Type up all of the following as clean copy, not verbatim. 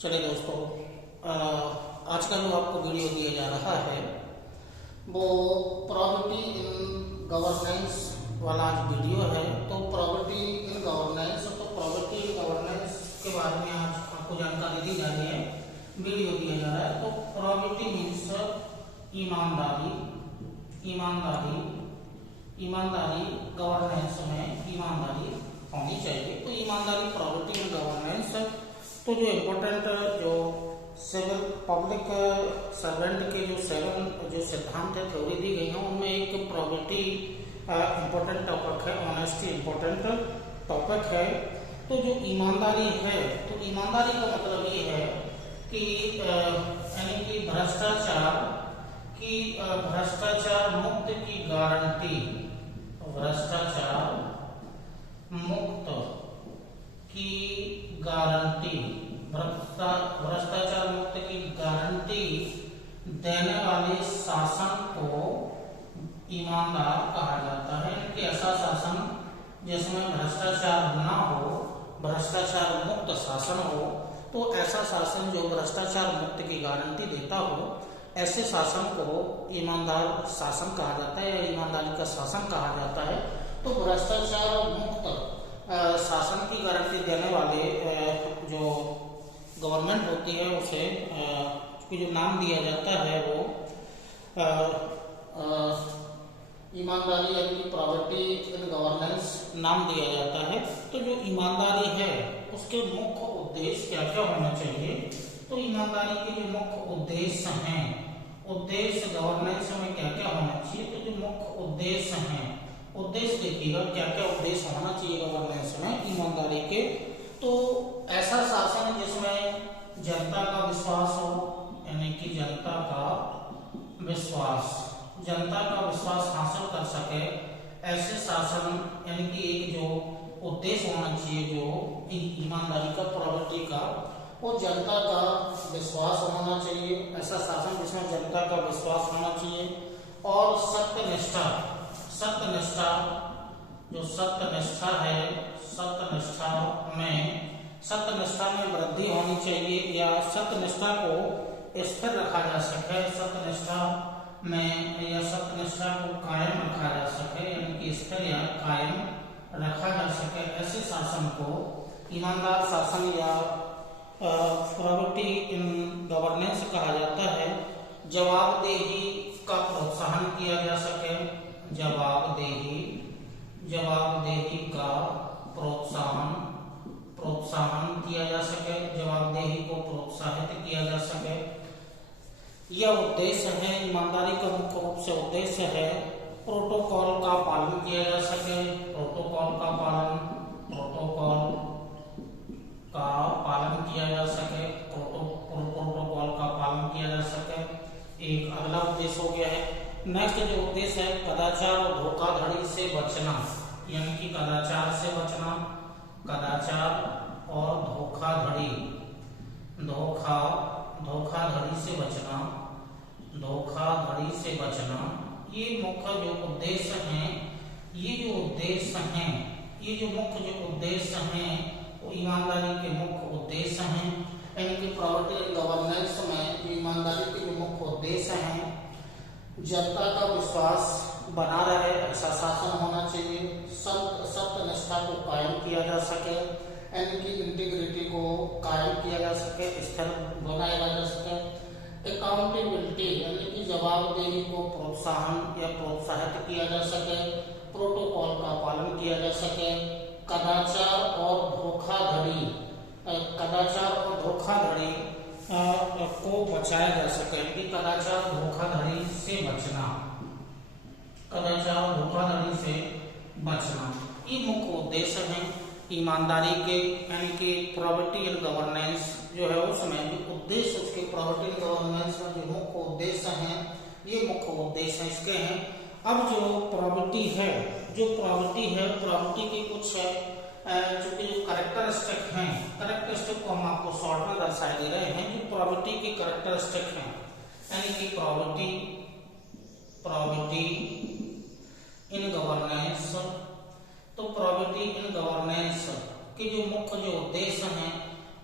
चलिए दोस्तों, आज का जो आपको वीडियो दिया जा रहा है वो प्रॉपर्टी इन गवर्नेंस वाला आज वीडियो है। तो प्रॉपर्टी इन गवर्नेंस के बारे में आज आपको जानकारी दी जा रही है, वीडियो दिया जा रहा है। तो प्रॉपर्टी मीन्स ईमानदारी। गवर्नेंस में ईमानदारी होनी चाहिए। तो ईमानदारी प्रॉपर्टी इन गवर्नेंस। तो जो इम्पोर्टेंट जो सिविल पब्लिक सर्वेंट के जो 7 जो सिद्धांत है, थ्योरी दी गई है, उनमें एक प्रॉपर्टी इम्पोर्टेंट टॉपिक है, ऑनेस्टी इम्पोर्टेंट टॉपिक है। तो जो ईमानदारी है, तो ईमानदारी का मतलब ये है कि यानी कि भ्रष्टाचार मुक्त की गारंटी, भ्रष्टाचार मुक्त की गारंटी, भ्रष्टाचार मुक्त की गारंटी देने वाले शासन को ईमानदार कहा जाता है। कि ऐसा शासन जिसमें भ्रष्टाचार ना हो, भ्रष्टाचार मुक्त शासन हो, तो ऐसा शासन जो भ्रष्टाचार मुक्त की गारंटी देता हो, ऐसे शासन को ईमानदार शासन कहा जाता है या ईमानदारी का शासन कहा जाता है। तो भ्रष्टाचार मुक्त शासन की गारंटी देने वाले जो गवर्नमेंट होती है, उसे जो नाम दिया जाता है वो ईमानदारी यानी कि प्रॉपर्टी इन गवर्नेंस नाम दिया जाता है। तो जो ईमानदारी है उसके मुख्य उद्देश्य क्या क्या होना चाहिए? तो ईमानदारी के जो मुख्य उद्देश्य हैं, उद्देश्य गवर्नेंस में क्या क्या होना चाहिए? तो जो मुख्य उद्देश्य हैं, उद्देश्य देखिएगा क्या क्या उद्देश्य होना चाहिए गवर्नेंस में ईमानदारी के। तो ऐसा शासन जिसमें जनता का विश्वास हो, यानी कि जनता का विश्वास हासिल कर सके, ऐसे शासन यानी कि एक जो उद्देश्य होना चाहिए जो ईमानदारी का, प्रॉपर्टी का, वो जनता का विश्वास होना चाहिए। ऐसा शासन जिसमें जनता का विश्वास होना चाहिए। और सत्यनिष्ठा जो सत्यनिष्ठा है, सत्यनिष्ठा में वृद्धि होनी चाहिए या सत्यनिष्ठा को स्थिर रखा जा सके, सत्यनिष्ठा को कायम रखा जा सके, यानी कि स्थिर या कायम रखा जा सके, ऐसे शासन को ईमानदार शासन या प्रॉपर्टी इन गवर्नेंस कहा जाता है। जवाबदेही का प्रोत्साहन किया जा सके, जवाबदेही का प्रोत्साहन किया जा सके, जवाबदेही को प्रोत्साहित किया जा सके। यह उद्देश्य है, ईमानदारी का मुख्य रूप से उद्देश्य है। प्रोटोकॉल का पालन किया जा सके, प्रोटोकॉल का पालन किया जा सके, प्रोटोकॉल का पालन किया जा सके। एक अगला उद्देश्य हो गया है। नेक्स्ट जो उद्देश्य है, कदाचार और धोखाधड़ी से बचना, यानी कि कदाचार से बचना, कदाचार और धोखाधड़ी से बचना, ये मुख्य जो उद्देश्य हैं, ये जो मुख्य जो उद्देश्य हैं वो ईमानदारी के मुख्य उद्देश्य हैं। यानी कि प्रॉपर्टी गवर्नेंस में ईमानदारी के जो मुख्य उद्देश्य हैं, जनता का विश्वास बना रहे, ऐसा शासन होना चाहिए। सत्यनिष्ठा को कायम किया जा सके, यानी कि इंटीग्रिटी को कायम किया जा सके, स्थिर बनाया जा सके। अकाउंटेबिलिटी यानी कि जवाबदेही को प्रोत्साहन या प्रोत्साहित किया जा सके, प्रोटोकॉल का पालन किया जा सके। कदाचार और धोखाधड़ी को बचाया जा सके, कि कदाचार धोखाधड़ी से बचना, ये मुख्य उद्देश्य हैं ईमानदारी के। यानी कि प्रॉपर्टी इन गवर्नेंस जो है उसमें जो उद्देश्य, उसके प्रॉपर्टी इन गवर्नेंस में जो मुख्य उद्देश्य हैं, ये मुख्य उद्देश्य इसके हैं। अब जो प्रॉपर्टी है, प्रॉपर्टी के कुछ चूंकि जो कैरेक्टरिस्टिक को हम आपको शॉर्ट में दर्शा दे रहे हैं, जो प्रॉपर्टी के कैरेक्टरिस्टिक हैं, यानी कि प्रॉपर्टी इन गवर्नेंस। तो प्रॉपर्टी इन गवर्नेंस के जो मुख्य जो उद्देश्य हैं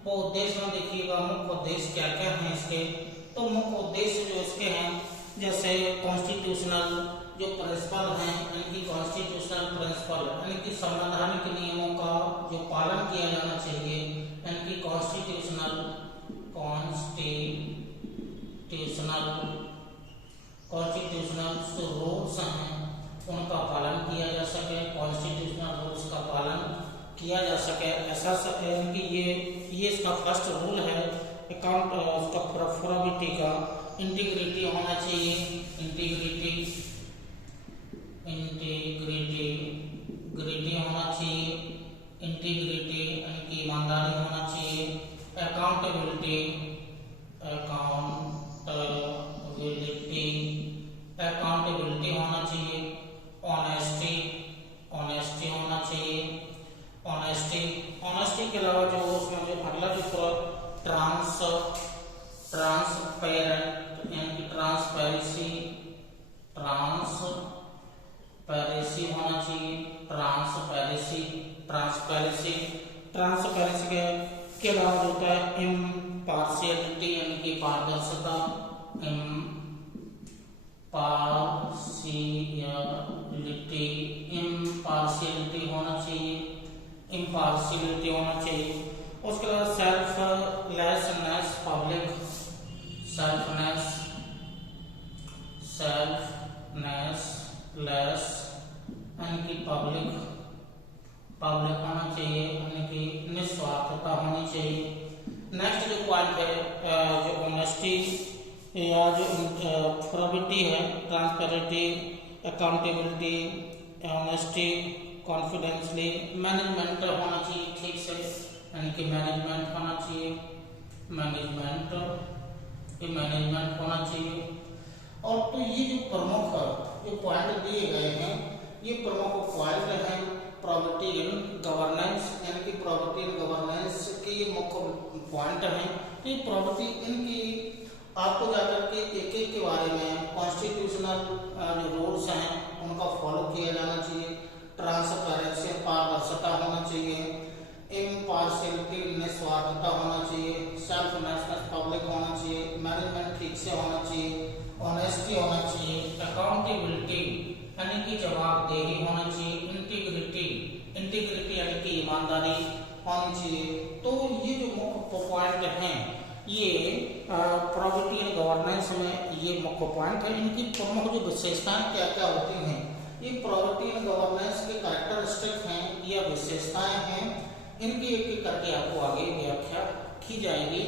वो उद्देश्य में देखिएगा मुख्य उद्देश्य क्या क्या हैं इसके। तो मुख्य उद्देश्य जो इसके हैं, जैसे कॉन्स्टिट्यूशनल जो प्रिंसिपल हैं, यानी कि कॉन्स्टिट्यूशनल प्रिंसिपल यानी कि संवैधानिक नियमों का जो पालन किया जाना चाहिए, यानी कि कॉन्स्टिट्यूशनल जो रूल्स हैं उनका पालन किया जा सके, कॉन्स्टिट्यूशनल रूल्स का पालन किया जा सके, ऐसा यानी कि ये इसका फर्स्ट रूल है अकाउंट उसका प्रोफिटेबिलिटी का। इंटीग्रिटी होना चाहिए, इंटीग्रिटी होना चाहिए, इंटीग्रिटी यानी कि ईमानदारी होना चाहिए। अकाउंटेबिलिटी होना चाहिए। ऑनेस्टी होना चाहिए। ऑनेस्टी के अलावा जो उसमें जो अगला जो ट्रांसपेरेंट यानी कि ट्रांसपेरेंसी होना चाहिए। ट्रांसपेरेंसी के अलावा जो होता है इम्पार्शियलिटी यानी कि पारदर्शिता। इम्पार्शियलिटी होना चाहिए। उसके अलावा सेल्फलेसनेस यानी कि पब्लिक होना चाहिए, यानी कि निस्वार्थता होनी चाहिए। नेक्स्ट जो पॉइंट है जो ऑनेस्टी या जो प्रोबिटी है, transparency, accountability, honesty, confidently, management होना चाहिए ठीक से, यानी कि मैनेजमेंट होना चाहिए। और तो ये जो प्रमुख जो पॉइंट दिए गए हैं, ये प्रमुख पॉइंट हैं प्रॉपर्टी इन गवर्नेंस, यानी कि प्रॉपर्टी इन गवर्नेंस के ये मुख्य पॉइंट हैं। तो ये प्रॉपर्टी इनकी आपको जाकर के एक के बारे में कॉन्स्टिट्यूशनल जो रूल्स हैं उनका फॉलो किया जाना चाहिए। ट्रांसपेरेंसी पारदर्शिता होना चाहिए। इम्पार्शियलिटी निस्वार्थता होना चाहिए। सेल्फलेसनेस पब्लिक होना चाहिए। मैनेजमेंट ठीक से होना चाहिए। ऑनेस्टी होना चाहिए। अकाउंटेबिलिटी यानी कि जवाबदेही होना चाहिए। इंटीग्रिटी यानी कि ईमानदारी होनी चाहिए। तो ये जो मुख्य पॉइंट हैं, ये प्रॉपर्टी एंड गवर्नेंस में ये मुख्य पॉइंट है। इनकी प्रमुख जो विशेषताएं क्या क्या होती हैं, ये प्रॉपर्टी एंड गवर्नेंस के कैरेक्टरिस्टिक हैं या विशेषताएं हैं, इनकी एक एक करके आपको आगे व्याख्या की जाएगी।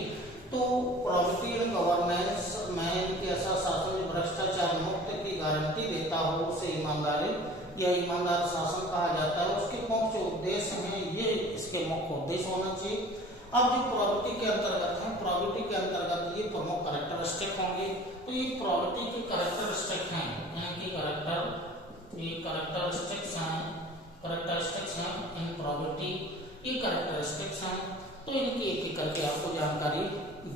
तो प्रॉपर्टी एंड गवर्नेंस में इनके ऐसा शासन जो भ्रष्टाचार मुक्त की गारंटी देता हो उसे ईमानदारी या ईमानदार शासन कहा जाता है। उसके मुख्य उद्देश्य हैं, ये इसके मुख्य उद्देश्य होना चाहिए। अब जो प्रॉपर्टी के अंतर्गत है, प्रॉपर्टी के अंतर्गत ये प्रमुख कैरेक्टरिस्टिक होंगे। तो ये प्रॉपर्टी के कैरेक्टरिस्टिक हैं, यानी कि कैरेक्टरिस्टिक्स हैं इन प्रॉपर्टी, ये कैरेक्टरिस्टिक्स हैं। तो इनकी एक एक करके आपको जानकारी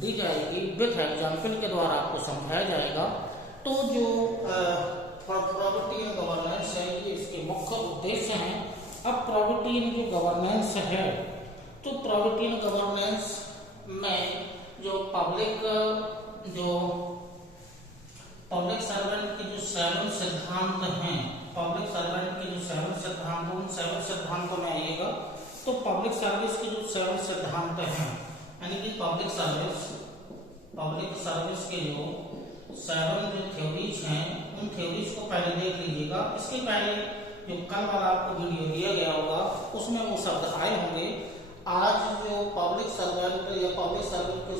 दी जाएगी, विद एग्जाम्पल के द्वारा आपको समझाया जाएगा। तो जो प्रॉपर्टी एंड गवर्नेंस है, ये इसके मुख्य उद्देश्य हैं। अब प्रॉपर्टी एंड जो गवर्नेंस है, तो प्रॉपर्टी एंड गवर्नेंस में जो पब्लिक सर्वेंट के जो 7 सिद्धांत हैं, पब्लिक सर्वेंट के जो 7 सिद्धांत, उन 7 सिद्धांतों में आइएगा। तो पब्लिक सर्विस के जो 7 सिद्धांत हैं, यानी कि पब्लिक सर्विस के जो 7 जो थ्योरीज हैं, उन थ्योरीज को पहले देख लीजिएगा। इसके पहले जो कल वाला आपको वीडियो दिया गया होगा उसमें वो शब्द आए होंगे। आज जो पब्लिक सर्वेंट के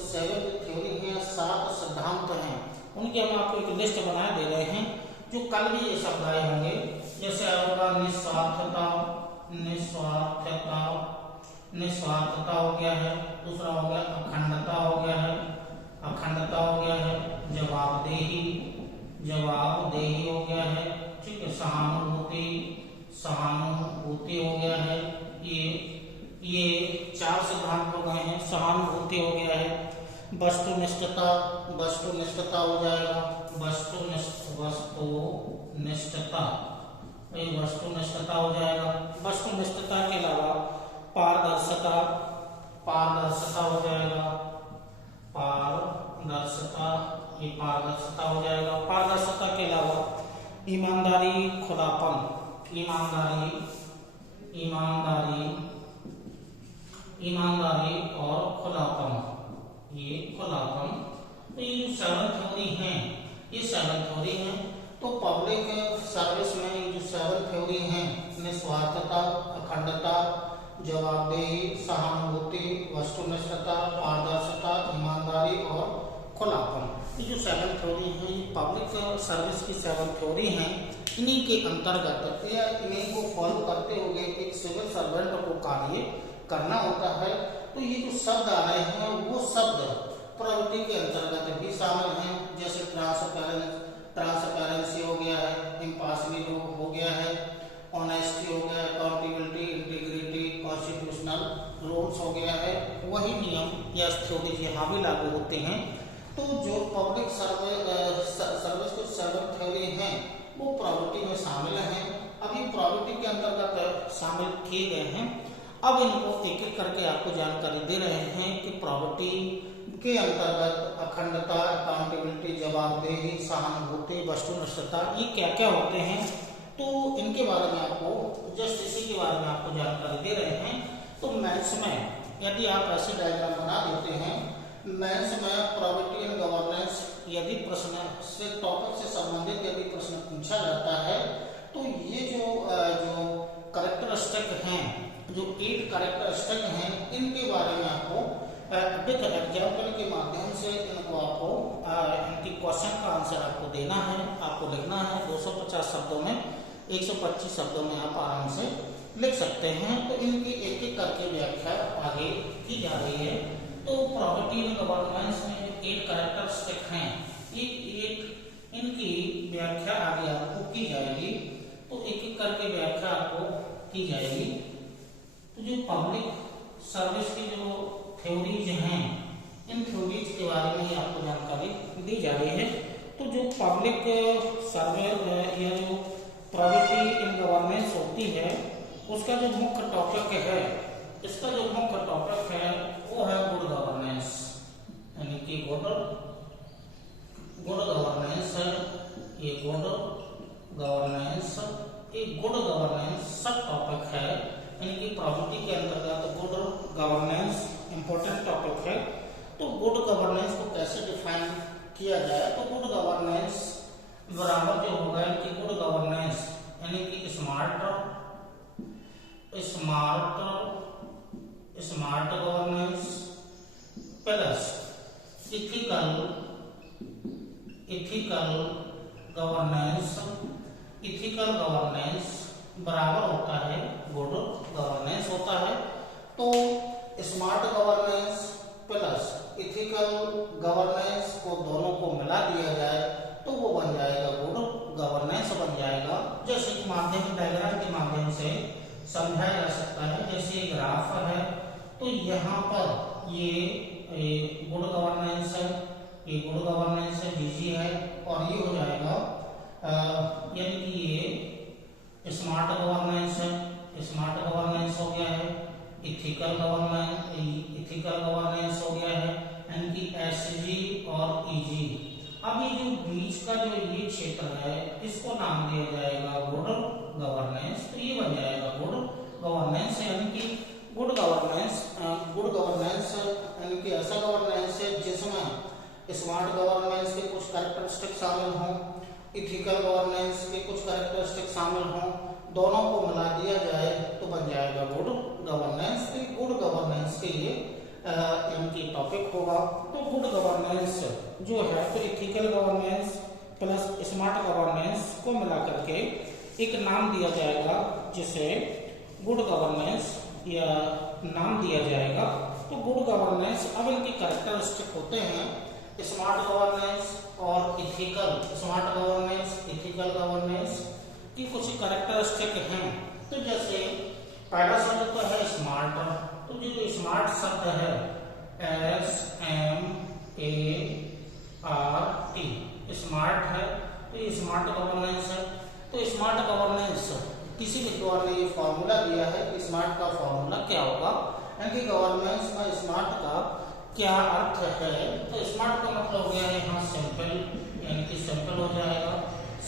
7 थ्योरी हैं, 7 सिद्धांत हैं, उनके हम आपको एक लिस्ट बना दे रहे हैं। जो कल भी ये शब्द आए होंगे, जैसे होगा निस्वार्थता हो गया है। दूसरा हो गया अखंडता हो गया है। जवाबदेही हो गया है। ठीक है, सहानुभूति हो गया है। ये 4 सिद्धांत हो गए हैं। सहानुभूति हो गया है। वस्तुनिष्ठता हो जाएगा। वस्तुनिष्ठता हो जाएगा। वस्तुनिष्ठता के अलावा पारदर्शिता पारदर्शिता हो जाएगा, पारदर्शिता, ये पारदर्शिता हो जाएगा। पारदर्शिता के अलावा ईमानदारी, खुलापन, ईमानदारी, ईमानदारी, ईमानदारी और खुलापन, ये खुलापन। तो ये जो 7 थ्योरी हैं, ये 7 थ्योरी हैं। तो पब्लिक सर्विस में ये जो 7 थ्योरी हैं, निस्वार्थता, अखंडता, जवाबदेही, सहानुभूति, वस्तुनिष्ठता, पारदर्शिता, ईमानदारी और खुलापन, ये जो 7 थ्योरी हैं, ये पब्लिक सर्विस की 7 थ्योरी हैं। इन्हीं के अंतर्गत या इन्हीं को फॉलो करते हुए एक सिविल सर्वेंट को कार्य करना होता है। तो ये जो शब्द आ रहे हैं वो शब्द प्रॉपर्टी के अंतर्गत भी शामिल हैं, जैसे ट्रांसपेरेंसी हो गया है, इम्पार्शियलिटी हो गया है, ऑनेस्टी हो गया है, अकाउंटेबिलिटी, इंटीग्रिटी, कॉन्स्टिट्यूशनल रूल्स हो गया है। वही नियम या थ्योरीज यहाँ भी लागू होते हैं। तो जो पब्लिक सर्विस के 7 थ्योरी हैं वो प्रॉपर्टी में शामिल हैं। अभी प्रॉपर्टी के अंतर्गत शामिल किए गए हैं। अब इनको एक एक करके आपको जानकारी दे रहे हैं कि प्रॉपर्टी के अंतर्गत अखंडता, अकाउंटेबिलिटी, जवाबदेही, सहानुभूति, वस्तुनिष्ठता, ये क्या क्या होते हैं। तो इनके बारे में आपको जस्ट इसी के बारे में आपको जानकारी दे रहे हैं। तो मैथ्स में यदि आप ऐसे डायग्राम बना देते हैं, मैथ्स में प्रॉपर्टी एंड गवर्नेंस यदि प्रश्न से टॉपिक से संबंधित यदि प्रश्न पूछा जाता है, तो ये जो कैरेक्टरिस्टिक हैं, जो 8 कैरेक्टरिस्टिक हैं, इनके बारे में आपको विद एग्जाम्पल के माध्यम से इनको आपको इनकी क्वेश्चन का आंसर आपको देना है, आपको लिखना है। 250 शब्दों में, 125 शब्दों में आप आराम से लिख सकते हैं। तो इनकी एक एक करके व्याख्या आगे की जा रही है। तो प्रॉपर्टी एंड गवर्नेंस में जो 8 कैरेक्टरिस्टिक हैं, इनकी व्याख्या आगे आपको की जाएगी। तो एक एक करके व्याख्या आपको की जाएगी। तो जो पब्लिक सर्विस की जो थ्योरीज हैं, इन थ्योरीज के बारे में आपको जानकारी दी जा रही है। तो जो पब्लिक सर्विस या जो प्रॉपर्टी इन गवर्नेंस होती है, उसका जो मुख्य टॉपिक है, इसका जो मुख्य टॉपिक है वो है गुड गवर्नेंस, यानी कि गुड गवर्नेंस है। ये गुड गवर्नेंस सब टॉपिक है, यानी कि प्रॉपर्टी के अंतर्गत गुड गवर्नेंस इंपॉर्टेंट टॉपिक है। तो गुड गवर्नेंस को कैसे डिफाइन किया जाए, तो गुड गवर्नेंस बराबर जो होगा कि गुड गवर्नेंस यानी कि smart governance plus ethical governance बराबर होता है गुड गवर्नेंस होता है। तो smart governance plus ethical governance को दोनों को मिला दिया जाए तो वो बन जाएगा गुड गवर्नेंस बन जाएगा। जैसे कि माध्यमिक डायग्राम के माध्यम से समझाया जा सकता है। जैसे ग्राफ है, तो यहाँ पर ये गुड गवर्नेंस है, ये गुड गवर्नेंस है, बीजी है, और ये हो जाएगा यानी कि ये स्मार्ट गवर्नेंस है, स्मार्ट गवर्नेंस हो गया है। इथिकल गवर्नेंस हो गया है, यानी कि एसजी और ईजी। अब ये जो बीच का जो ये क्षेत्र है, इसको नाम दिया जाएगा गुड गवर्नेंस। तो ये बन जाएगा गुड गवर्नेंस, यानी कि गुड गवर्नेंस यानी कि ऐसा गवर्नेंस है जिसमें स्मार्ट गवर्नेंस के कुछ कैरेक्टरिस्टिक शामिल हों, इथिकल गवर्नेंस के कुछ कैरेक्टरिस्टिक शामिल हों, दोनों को मिला दिया जाए तो बन जाएगा गुड गवर्नेंस। गुड गवर्नेंस के लिए इनकी टॉपिक होगा। तो गुड गवर्नेंस जो है, तो ethical governance plus smart governance को मिला करके एक नाम दिया जाएगा, जिसे गुड गवर्नेंस या नाम दिया जाएगा। तो गुड गवर्नेंस, अब इनके कैरेक्टरिस्टिक होते हैं स्मार्ट गवर्नेंस और इथिकल गवर्नेंस की कुछ कैरेक्टरिस्टिक हैं। तो जैसे पहला शब्द तो है स्मार्ट। तो जो स्मार्ट शब्द है SMART, स्मार्ट है, तो ये स्मार्ट गवर्नेंस है। तो स्मार्ट गवर्नेंस किसी विद्वान ने ये फॉर्मूला दिया है। स्मार्ट का फॉर्मूला क्या होगा, यानी कि गवर्नेंस में स्मार्ट का क्या अर्थ है। तो स्मार्ट का मतलब हो गया है यहाँ सिंपल, यानी कि सिंपल हो जाएगा,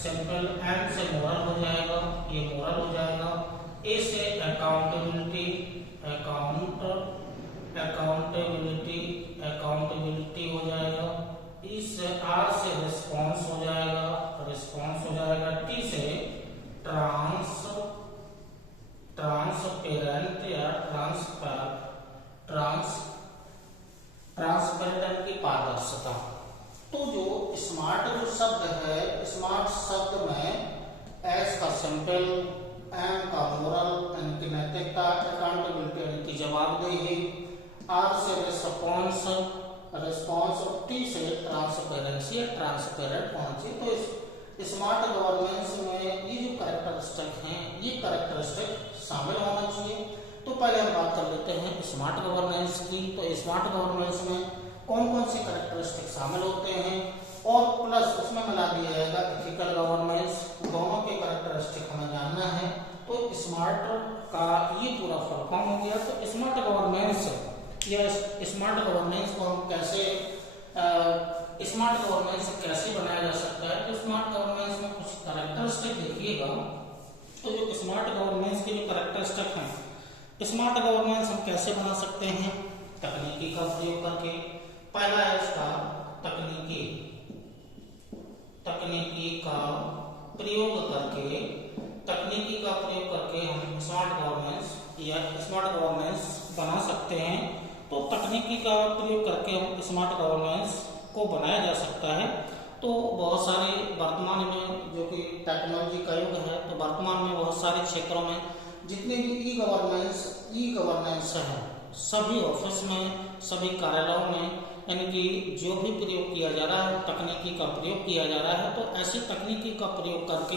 सिंपल। एम से मोरल हो जाएगा, ये मोरल हो जाएगा। ए से अकाउंटेबिलिटी, अकाउंटेबिलिटी हो जाएगा। ई से आर से रिस्पॉन्स हो जाएगा, रिस्पॉन्स हो जाएगा। टी से ट्रांसपेरेंट या ट्रांसपेरेंट की पारदर्शिता। तो जो स्मार्ट जो शब्द है, स्मार्ट शब्द में एस का सिंपल, एम का मोरल यानी कि नैतिकता, अकाउंटेबिलिटी यानी कि जवाबदेही, आर से रिस्पॉन्स और टी से ट्रांसपेरेंसी या ट्रांसपेरेंट होना चाहिए। तो स्मार्ट गवर्नेंस में ये जो कैरेक्टरिस्टिक हैं, ये कैरेक्टरिस्टिक शामिल होना चाहिए। तो पहले हम बात कर लेते हैं स्मार्ट गवर्नेंस की। तो स्मार्ट गवर्नेंस में कौन कौन से कैरेक्टरिस्टिक शामिल होते हैं, और प्लस उसमें मिला दिया जाएगा एथिकल गवर्नेंस। दोनों के कैरेक्टरिस्टिक हमें जानना है। तो स्मार्ट का ये पूरा फुल फॉर्म हो गया। तो स्मार्ट गवर्नेंस या स्मार्ट गवर्नेंस को हम कैसे स्मार्ट गवर्नेंस कैसे बनाया जा सकता है। तो स्मार्ट गवर्नेंस में कुछ कैरेक्टरिस्टिक देखिएगा। तो जो स्मार्ट गवर्नेंस के जो कैरेक्टरिस्टिक हैं, स्मार्ट गवर्नेंस हम कैसे बना सकते हैं, तकनीकी का प्रयोग करके। पहला है इसका तकनीकी का प्रयोग करके हम स्मार्ट गवर्नेंस बना सकते हैं। तो तकनीकी का प्रयोग करके हम स्मार्ट गवर्नेंस को बनाया जा सकता है। तो बहुत सारे वर्तमान में जो कि टेक्नोलॉजी का युग है, तो वर्तमान में बहुत सारे क्षेत्रों में जितने भी ई गवर्नेंस है, सभी ऑफिस में, सभी कार्यालयों में, यानी कि जो भी प्रयोग किया जा रहा है, तकनीकी का प्रयोग किया जा रहा है। तो ऐसी तकनीकी का प्रयोग करके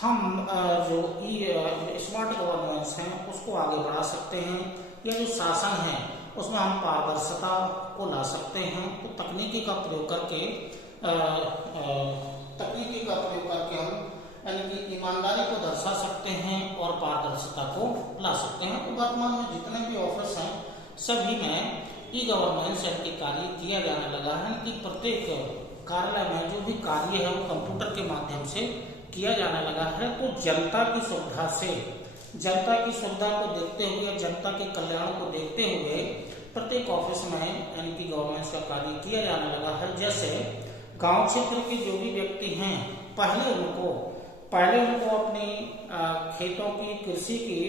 हम जो स्मार्ट गवर्नेंस है उसको आगे बढ़ा सकते हैं। या जो शासन है उसमें हम पारदर्शिता को ला सकते हैं। तो तकनीकी का प्रयोग करके हम यानी कि ईमानदारी को दर्शा सकते हैं और पारदर्शिता को ला सकते हैं। तो वर्तमान में जितने भी ऑफिस हैं सभी में ई गवर्नेंस यानी कार्य किया जाने लगा है कि प्रत्येक कार्यालय में जो भी कार्य है वो कंप्यूटर के माध्यम से किया जाने लगा है। तो जनता की सुविधा को देखते हुए, जनता के कल्याण को देखते हुए प्रत्येक ऑफिस में यानी कि गवर्नेंस का कार्य किया जाने लगा है। जैसे गांव क्षेत्र के जो भी व्यक्ति हैं, पहले उनको अपनी खेतों की, कृषि की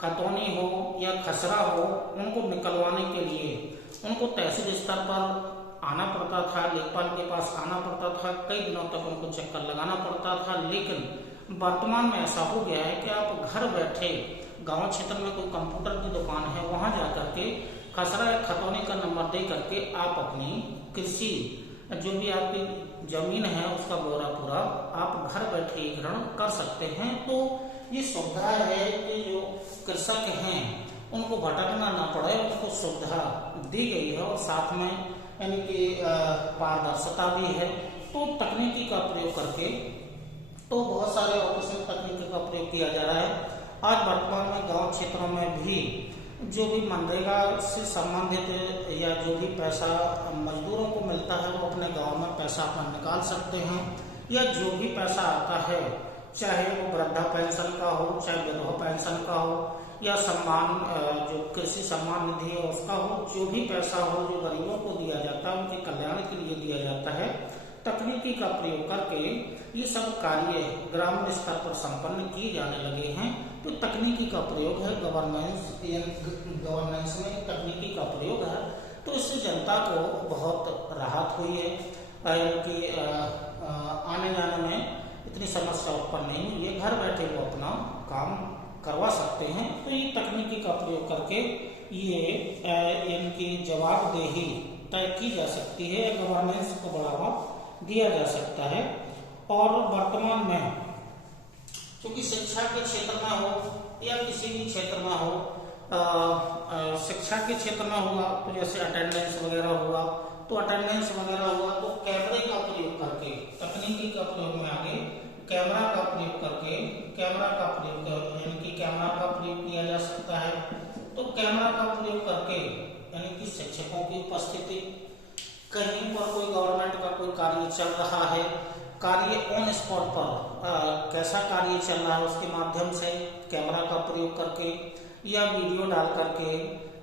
खतौनी हो या खसरा हो, उनको निकलवाने के लिए उनको तहसील स्तर पर आना पड़ता था, लेखपाल के पास आना पड़ता था, कई दिनों तक उनको चक्कर लगाना पड़ता था। लेकिन वर्तमान में ऐसा हो गया है कि आप घर बैठे गांव क्षेत्र में कोई कंप्यूटर की दुकान है, वहां जाकर के खसरा या खतौनी का नंबर दे करके आप अपनी कृषि जो भी आपकी जमीन है उसका ब्यौरा पूरा आप घर बैठे ग्रहण कर सकते हैं। तो ये सुविधा है कि जो कृषक हैं उनको भटकना ना पड़े, उनको सुविधा दी गई है और साथ में यानी कि पारदर्शिता भी है। तो तकनीकी का प्रयोग करके तो बहुत सारे ऑफिस में तकनीकी का प्रयोग किया जा रहा है। आज वर्तमान में गांव क्षेत्रों में भी जो भी मनरेगा से संबंधित या जो भी पैसा मजदूरों को मिलता है वो अपने गांव में पैसा अपना निकाल सकते हैं। या जो भी पैसा आता है, चाहे वो वृद्धा पेंशन का हो, चाहे विधवा पेंशन का हो, या सम्मान जो कृषि सम्मान निधि है उसका हो, जो भी पैसा हो जो गरीबों को दिया जाता है उनके कल्याण के लिए दिया जाता है। तकनीकी का प्रयोग करके ये सब कार्य ग्रामीण स्तर पर संपन्न किए जाने लगे हैं। तो तकनीकी का प्रयोग है गवर्नेंस में तकनीकी का प्रयोग है। तो इससे जनता को बहुत राहत हुई है कि आने जाने में इतनी समस्या उत्पन्न नहीं हुई है, घर बैठे वो अपना काम करवा सकते हैं। तो ये तकनीकी का प्रयोग करके ये इनकी जवाबदेही तय की जा सकती है, गवर्नेंस को बढ़ावा दिया जा सकता है। और वर्तमान में क्योंकि शिक्षा के क्षेत्र में हो या किसी भी क्षेत्र में हो, शिक्षा के क्षेत्र में हुआ तो जैसे अटेंडेंस वगैरह हुआ, तो कैमरे का प्रयोग करके तकनीकी का प्रयोग में आगे कैमरा का प्रयोग यानी कि कैमरा का प्रयोग किया जा सकता है। तो कैमरा का प्रयोग करके यानी कि शिक्षकों की उपस्थिति, कहीं पर कोई गवर्नमेंट का कोई कार्य चल रहा है, कार्य ऑन स्पॉट पर कैसा कार्य चल रहा है उसके माध्यम से कैमरा का प्रयोग करके या वीडियो डाल करके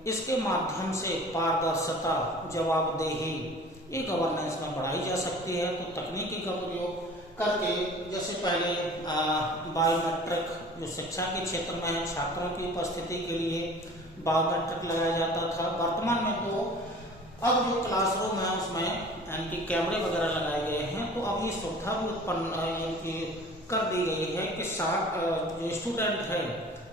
इसके माध्यम से पारदर्शिता, जवाबदेही ये गवर्नेंस में बढ़ाई जा सकती है। तो तकनीकी का प्रयोग करके जैसे पहले बायोमेट्रिक जो शिक्षा के क्षेत्र में है, छात्रों की उपस्थिति के लिए बायोमेट्रिक लगाया जाता था। वर्तमान में तो अब जो क्लासरूम है उसमें एंटी कैमरे वगैरह लगाए गए हैं। तो अब ये सुविधा भी उत्पन्न कर दी गई है कि जो स्टूडेंट है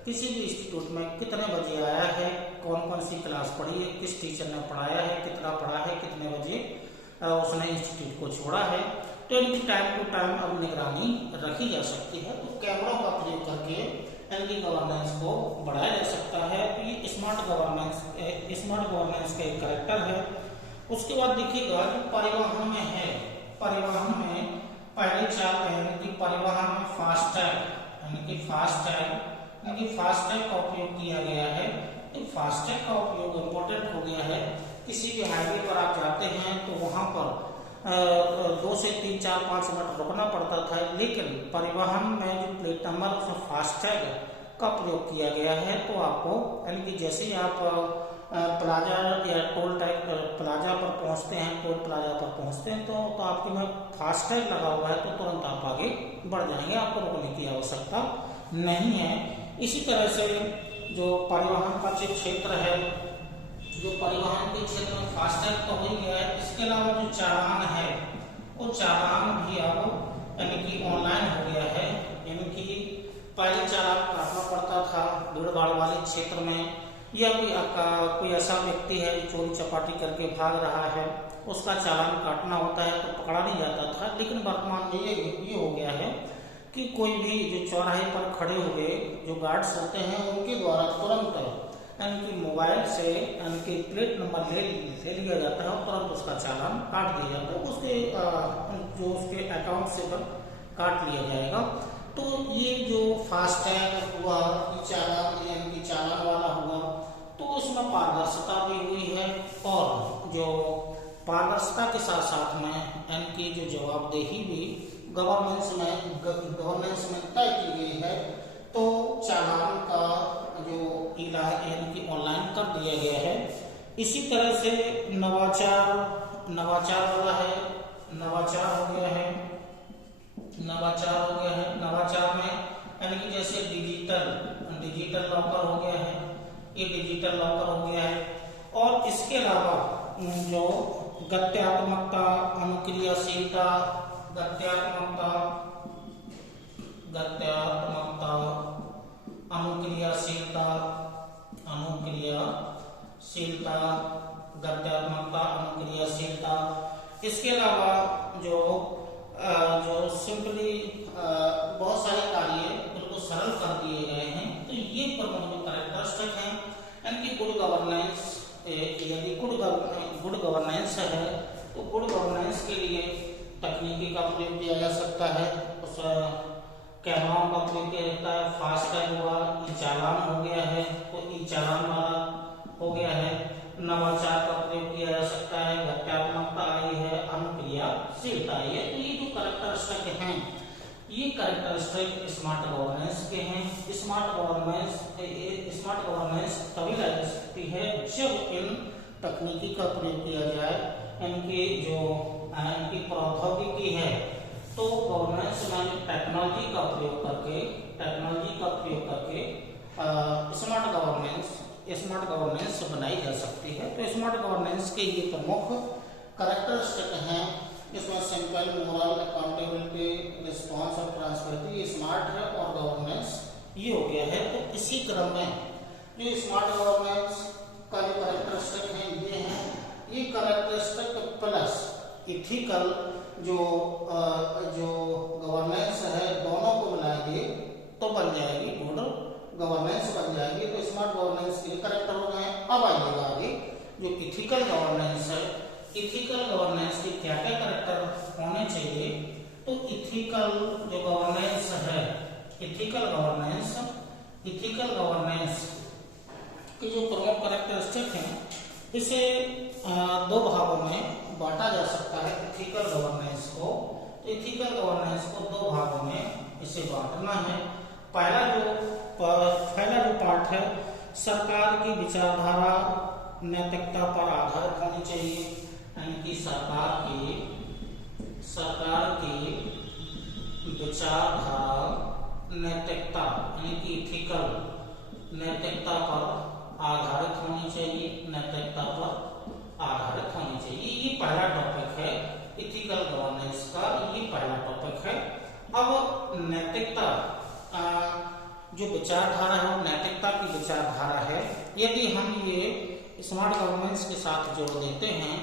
किसी भी इंस्टीट्यूट में कितने बजे आया है, कौन कौन सी क्लास पढ़ी है, किस टीचर ने पढ़ाया है, कितना पढ़ा है, कितने बजे उसने इंस्टीट्यूट को छोड़ा है, तो इनकी टाइम टू टाइम अब निगरानी रखी जा सकती है। तो कैमरों का प्रयोग करके इनकी गवर्नेंस को बढ़ाया जा सकता है। तो ये स्मार्ट गवर्नेंस का एक कैरेक्टर है। उसके बाद देखिएगा जो परिवहन में है, परिवहन में पहले चार हैं कि परिवहन में फास्टैग का उपयोग किया गया है। तो फास्टैग का उपयोग इम्पोर्टेंट हो गया है। किसी भी हाईवे पर आप जाते हैं तो वहां पर 2 से 3, 4, 5 मिनट रुकना पड़ता था, लेकिन परिवहन में जो प्लेट नंबर उसमें फास्टैग का प्रयोग किया गया है। तो आपको यानी कि जैसे ही आप प्लाजा या टोल प्लाजा पर पहुंचते हैं, टोल प्लाजा पर पहुंचते हैं तो आपके में फास्टैग लगा हुआ है तो तुरंत आप आगे बढ़ जाएंगे, आपको रुकने की आवश्यकता नहीं है। इसी तरह से जो परिवहन का जो क्षेत्र है, जो परिवहन के क्षेत्र में फास्टैग तो हो गया है, इसके अलावा जो चालान है वो चालान भी अब यानी कि ऑनलाइन हो गया है। यानी कि पहले चालान काटना पड़ता था भीड़ भाड़ वाले क्षेत्र में, या कोई ऐसा व्यक्ति है जो चोरी चपाटी करके भाग रहा है, उसका चालान काटना होता है तो पकड़ा नहीं जाता था। लेकिन वर्तमान में ये हो गया है कि कोई भी जो चौराहे पर खड़े हुए जो गार्ड्स होते हैं उनके द्वारा तुरंत यानी कि मोबाइल से यानी कि प्लेट नंबर ले लिया जाता है और तुरंत उसका चालान काट दिया जाता है, उसके अकाउंट से काट लिया जाएगा। तो ये जो फास्टैग हुआ, चालान यानी कि चालान वाला हुआ, तो उसमें पारदर्शिता भी हुई है और जो पारदर्शिता के साथ साथ में यानी कि जो जवाबदेही भी गवर्नेंस में तय की गई है। तो चालान का जो यानी कि ऑनलाइन कर दिया गया है। इसी तरह से नवाचार वाला है, नवाचार हो गया है। नवाचार में यानी कि जैसे डिजिटल लॉकर हो गया है, ये डिजिटल लॉकर हो गया है। और इसके अलावा जो गत्यात्मकता, अनुक्रियाशीलता, गत्यात्मकता, इसके अलावा जो सिंपली बहुत सारे कार्य बिल्कुल सरल कर दिए गए हैं। तो ये प्रमुख जो कैरेक्टरिस्टिक हैं यानी कि गुड गवर्नेंस, यदि गुड गवर्नेंस है तो गुड गवर्नेंस के लिए तकनीकी का प्रयोग किया जा सकता है। उस कैमराओं का प्रयोग किया जाता है। फास्टैग हुआ, ई चालान हो गया है, तो ई चालान वाला हो गया है। नवाचार का प्रयोग किया जा सकता है, गत्यात्मकता आई है, अनुक्रियाशीलता आई है। तो ये जो कैरेक्टरिस्टिक हैं ये कैरेक्टरिस्टिक स्मार्ट गवर्नेंस के हैं। स्मार्ट गवर्नेंस तभी लाई जा सकती है जब इन तकनीकी का प्रयोग किया जाए, इनकी जो इनकी प्रौद्योगिकी है। तो गवर्नेंस में टेक्नोलॉजी का प्रयोग करके स्मार्ट गवर्नेंस बनाई जा सकती है। तो स्मार्ट गवर्नेंस के ये प्रमुख कैरेक्टरिस्टिक हैं। इसमें सिंपल, मोरल, अकाउंटेबिलिटी, रिस्पांस और ट्रांसपेरेंसी, स्मार्ट है और गवर्नेंस ये हो गया है। तो इसी क्रम में जो स्मार्ट गवर्नेंस का जो कैरेक्टरिस्टिक है ये है, ये कैरेक्टरिस्टिक प्लस इथिकल जो गवर्नेंस है दोनों को मिलाएंगे तो बन जाएगी गुड गवर्नेंस बन जाएगी। तो स्मार्ट गवर्नेंस के कैरेक्टर हो गए। अब आइएगा आगे जो इथिकल गवर्नेंस है, इथिकल गवर्नेंस के क्या क्या कैरेक्टर होने चाहिए। तो इथिकल जो गवर्नेंस है, इथिकल गवर्नेंस कि जो प्रमुख कैरेक्टरिस्टिक हैं इसे दो भागों में बांटा जा सकता है इथिकल गवर्नेंस को। तो इथिकल गवर्नेंस को दो भागों में इसे बांटना है। पहला जो पार्ट है, सरकार की विचारधारा नैतिकता पर आधारित होनी चाहिए, यानी कि सरकार की विचारधारा नैतिकता यानी कि इथिकल नैतिकता पर आधारित होनी चाहिए, नैतिकता पर आधारित होनी चाहिए। ये पहला टॉपिक है इथिकल गवर्नेंस का, ये पहला टॉपिक है। अब नैतिकता जो विचारधारा है वो नैतिकता की विचारधारा है। यदि हम ये स्मार्ट गवर्नेंस के साथ जोड़ देते हैं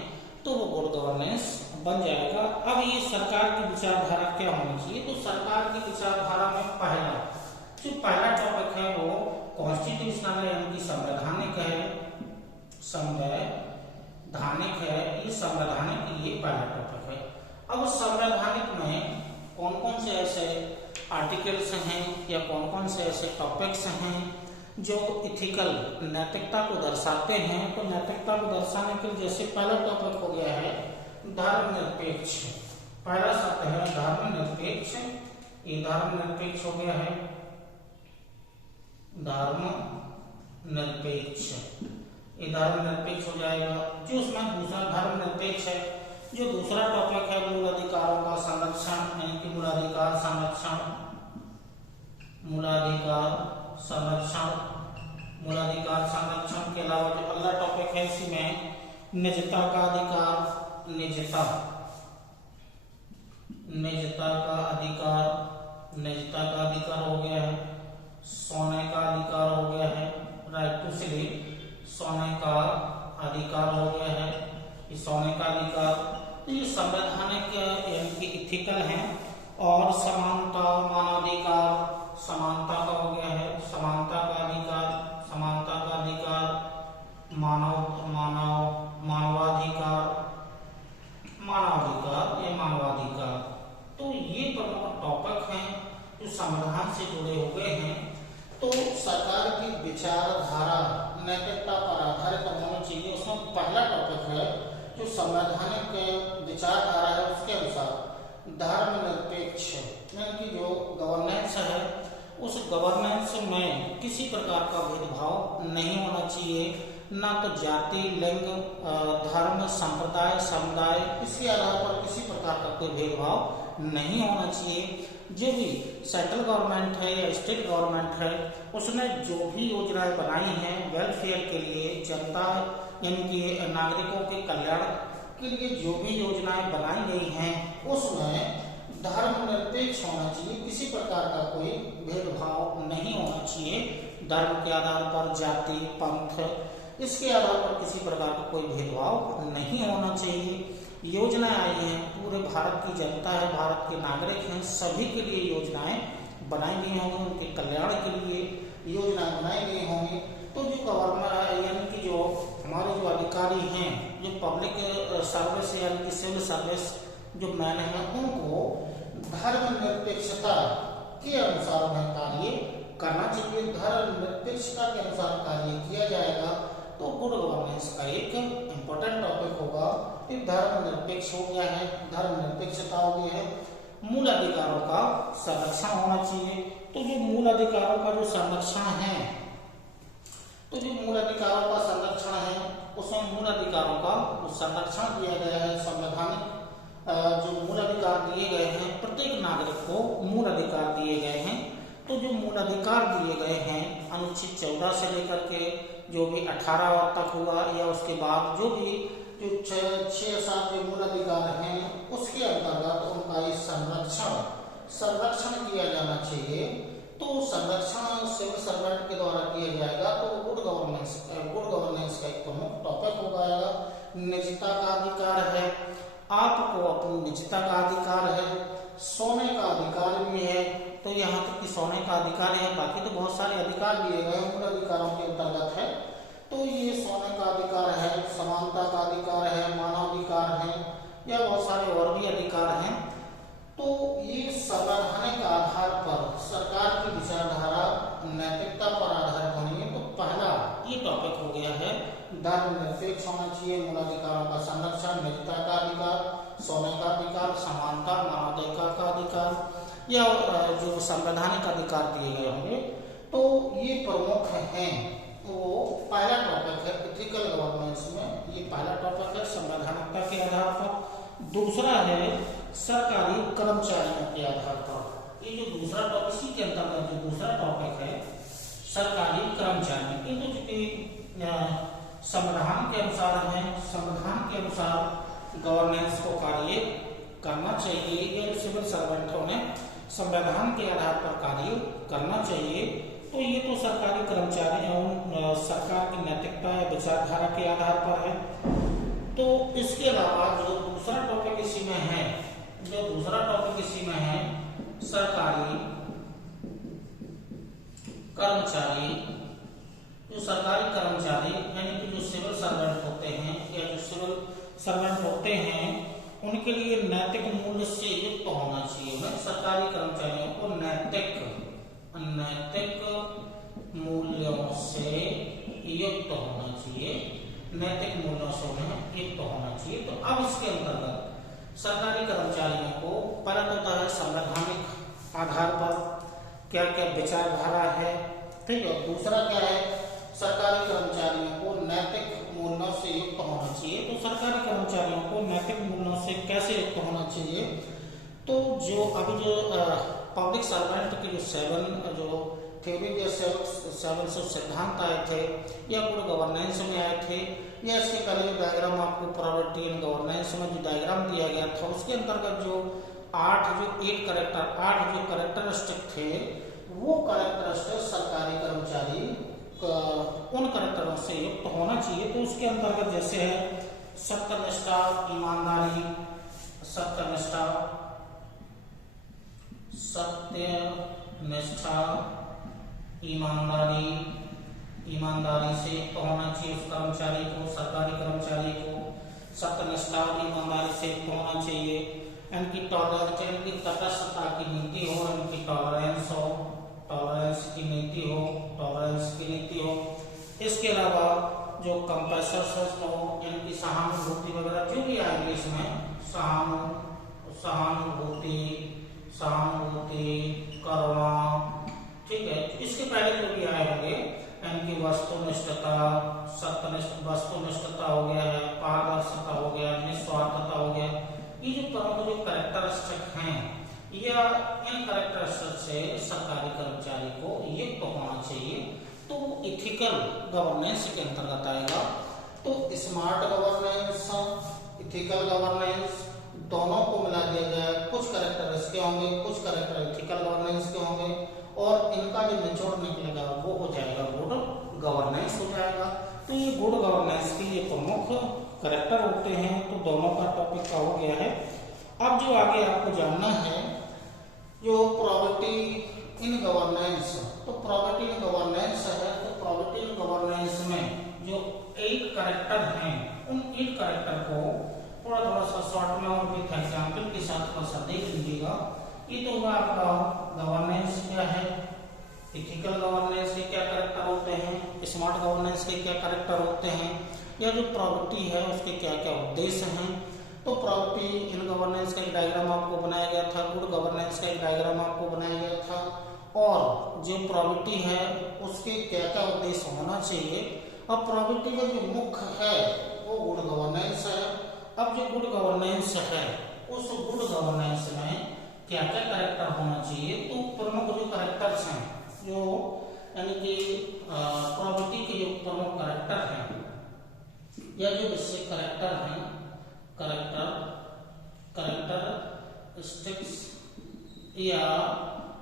तो वो गुड गवर्नेंस बन जाएगा। अब ये सरकार की विचारधारा क्या होनी चाहिए, तो सरकार की विचारधारा में पहला टॉपिक है वो कॉन्स्टिट्यूशनल यानी कि संवैधानिक है। ये संवैधानिक ये पहला टॉपिक है। अब संवैधानिक में कौन कौन से ऐसे आर्टिकल्स हैं या कौन कौन से ऐसे टॉपिक्स हैं जो इथिकल नैतिकता को दर्शाते हैं। तो नैतिकता को दर्शाने के लिए जैसे पहला टॉपिक हो गया है धर्मनिरपेक्ष। पहला शब्द है धर्मनिरपेक्ष। ये धर्मनिरपेक्ष हो गया है, धर्मनिरपेक्ष। ये धर्मनिरपेक्ष हो जाएगा। जो उसमें दूसरा धर्मनिरपेक्ष है, जो दूसरा टॉपिक है मूल अधिकारों का संरक्षण यानी कि मूलाधिकार संरक्षण के अलावा जो अगला टॉपिक है इसी में निजता का अधिकार, निजता का अधिकार हो गया है। सोने का अधिकार हो गया है, राइट टू स्लीप, सोने का अधिकार हो गया है, ये सोने का अधिकार। तो ये संवैधानिक यानी कि इथिकल है। और समानता, मानवाधिकार, समानता का हो गया है, समानता का अधिकार, मानवाधिकार। तो ये प्रमुख टॉपिक हैं जो संविधान से जुड़े हुए हैं। तो सरकार की विचारधारा नैतिकता पर आधारित होनी चाहिए। उसमें पहला टॉपिक है जो संवैधानिक विचारधारा है उसके अनुसार धर्मनिरपेक्ष यानी कि जो गवर्नेंस है उस गवर्नेंस में किसी प्रकार का भेदभाव नहीं होना चाहिए। ना तो जाति, लिंग, धर्म, संप्रदाय, समुदाय इसके आधार पर किसी प्रकार का कोई भेदभाव नहीं होना चाहिए। जो भी सेंट्रल गवर्नमेंट है या स्टेट गवर्नमेंट है उसने जो भी योजनाएं बनाई हैं वेलफेयर के लिए, जनता यानी कि नागरिकों के कल्याण के लिए जो भी योजनाएं बनाई गई हैं उसमें धर्मनिरपेक्ष होना चाहिए। किसी प्रकार का कोई भेदभाव नहीं होना चाहिए। धर्म के आधार पर, जाति, पंथ इसके आधार पर किसी प्रकार का कोई भेदभाव नहीं होना चाहिए। योजनाएं आई हैं, पूरे भारत की जनता है, भारत के नागरिक हैं, सभी के लिए योजनाएं बनाई गई होंगी, उनके कल्याण के लिए योजनाएं बनाई गई होंगी। तो जो गवर्नमेंट यानी कि जो हमारे जो अधिकारी हैं, जो पब्लिक सर्विस यानी कि सिविल सर्विस जो मैन है उनको धर्मनिरपेक्षता के अनुसार उन्हें कार्य करना चाहिए। धर्मनिरपेक्षता के अनुसार कार्य किया जाएगा तो गुड गवर्नेंस का एक इम्पोर्टेंट टॉपिक होगा। धर्मनिरपेक्ष हो गया है, धर्मनिरपेक्षता हो गई है। मूल अधिकारों का संरक्षण होना चाहिए। तो जो मूल अधिकारों का जो संरक्षण है, तो जो मूल अधिकारों का संरक्षण है उसमें मूल अधिकारों का संरक्षण किया गया है। संवैधानिक जो मूल अधिकार दिए गए हैं, प्रत्येक नागरिक को मूल अधिकार दिए गए हैं। तो जो मूल अधिकार दिए गए हैं अनुच्छेद 14 से लेकर के जो भी 18 तक हुआ या उसके बाद जो भी जो 6-7 जो मूल अधिकार हैं उसके अंतर्गत उनका ये संरक्षण किया जाना चाहिए। तो संरक्षण सिविल सर्वेंट के द्वारा किया जाएगा। तो गुड गवर्नेंस का एक प्रमुख टॉपिक हो जाएगा। निजता का अधिकार है, आपको अपनी निजता का अधिकार है। सोने का अधिकार भी है। तो यहाँ तक कि सोने का अधिकार है, बाकी तो बहुत सारे अधिकार दिए गए हैं मूल अधिकारों के अंतर्गत है। तो ये सोने का अधिकार है, समानता का अधिकार है, मानवाधिकार है या बहुत सारे और भी अधिकार हैं। तो ये संवैधानिक आधार पर सरकार की विचारधारा नैतिकता पर आधारित होनी है। तो पहला ये टॉपिक धर्मनिरपेक्ष होना चाहिए, मूलाधिकारों का संरक्षण, निजता का अधिकार, सोने का अधिकार, समानता, मानवाधिकार का अधिकार या जो संवैधानिक अधिकार दिए गए होंगे। तो ये प्रमुख हैं। वो पहला टॉपिक है इथिकल गवर्नेंस में, ये पहला टॉपिक है संवैधानिकता के आधार पर। दूसरा है सरकारी कर्मचारियों के आधार पर। ये जो दूसरा टॉपिक, इसी के अंतर्गत जो दूसरा टॉपिक है सरकारी कर्मचारी, ये तो चूंकि संविधान के अनुसार है, संविधान के अनुसार गवर्नेंस को कार्य करना चाहिए, या सिविल सर्वेंटों ने संविधान के आधार पर कार्य करना चाहिए। तो ये तो सरकारी कर्मचारी एवं सरकार की नैतिकता या विचारधारा के आधार पर है। तो इसके अलावा जो दूसरा टॉपिक इसी में है, जो दूसरा टॉपिक इसी में है सरकारी कर्मचारी, जो सरकारी कर्मचारी यानी कि जो सिविल सर्वेंट होते हैं या जो सिविल सर्वेंट होते हैं, उनके लिए नैतिक मूल्य से युक्त होना चाहिए। सरकारी कर्मचारियों को नैतिक मूल्यों से युक्त होना चाहिए, नैतिक मूल्यों से उन्हें युक्त होना चाहिए। तो अब इसके अंतर्गत सरकारी कर्मचारियों को पहला होता है संवैधानिक आधार पर क्या क्या विचारधारा है, ठीक है। दूसरा क्या है, सरकारी कर्मचारियों को नैतिक मूल्यों से युक्त होना चाहिए। तो सरकारी कर्मचारियों को नैतिक मूल्यों से कैसे युक्त होना चाहिए, तो जो अभी जो पब्लिक सर्वेंट के जो थ्योरी या सेवन सिद्धांत आए थे या गुड गवर्नेंस में आए थे, या इसके पहले जो डायग्राम आपको प्रॉपर्टी एंड गवर्नेंस में जो डायग्राम दिया गया था, उसके अंतर्गत जो 8 जो कैरेक्टरिस्टिक थे, वो कैरेक्टरिस्टिक सरकारी कर्मचारी उन कैरेक्टरों से युक्त होना चाहिए। तो उसके अंतर्गत जैसे है सत्यनिष्ठा, ईमानदारी, सत्यनिष्ठा ईमानदारी से युक्त होना चाहिए उस कर्मचारी को, सरकारी कर्मचारी को सत्यनिष्ठा ईमानदारी से युक्त होना चाहिए। इनकी टॉलरेंस, इनकी तटस्थता की नीति हो, इनकी टॉलरेंस की नीति हो। इसके अलावा जो कंपैशन हो, इनकी सहानुभूति वगैरह जो भी आएंगे इसमें, सहानुभूति करुणा, ठीक है। इसके पहले जो भी आए होंगे, इनकी वस्तुनिष्ठता, वस्तुनिष्ठता हो गया है, पारदर्शिता हो गया, निस्वार्थता हो गया। ये जो प्रमुख जो कैरेक्टरिस्टिक हैं, या इन कैरेक्टरिस्टिक से सरकारी कर्मचारी को युक्त होना चाहिए। तो इथिकल गवर्नेंस के अंतर्गत आएगा। तो स्मार्ट गवर्नेंस, इथिकल गवर्नेंस दोनों को मिला दिया जाए। कुछ कैरेक्टर इसके होंगे, कुछ कैरेक्टर इथिकल गवर्नेंस के होंगे, और इनका जो निचोड़ निकलेगा वो हो जाएगा गुड गवर्नेंस हो जाएगा। तो ये गुड गवर्नेंस के ये प्रमुख कैरेक्टर होते हैं। तो दोनों का टॉपिक का हो गया है। अब जो आगे आपको जानना है जो प्रॉपर्टी इन गवर्नेंस, तो प्रॉपर्टी इन गवर्नेंस है। तो प्रॉपर्टी इन गवर्नेंस में जो 8 कैरेक्टर हैं, उन 8 कैरेक्टर को थोड़ा सा शॉर्ट में और विद एग्जांपल के साथ थोड़ा सा देख लीजिएगा। ये तो हुआ आपका गवर्नेंस क्या है, इथिकल गवर्नेंस के क्या कैरेक्टर होते हैं, स्मार्ट गवर्नेंस के क्या कैरेक्टर होते हैं, या जो प्रॉपर्टी है उसके क्या क्या उद्देश्य हैं। तो प्रॉपर्टी इन गवर्नेंस का एक डायग्राम आपको बनाया गया था, गुड गवर्नेंस का एक डायग्राम आपको बनाया गया था, और जो प्रॉपर्टी है उसके क्या क्या उद्देश्य होना चाहिए। अब प्रॉपर्टी का जो मुख्य है वो गुड गवर्नेंस है। अब जो गुड गवर्नेंस है, उस गुड गवर्नेंस में क्या क्या कैरेक्टर होना चाहिए। तो प्रमुख जो कैरेक्टर्स हैं, जो यानी कि प्रॉपर्टी के जो प्रमुख कैरेक्टर हैं या जो बेसिक कैरेक्टर हैं, कैरेक्टरिस्टिक्स या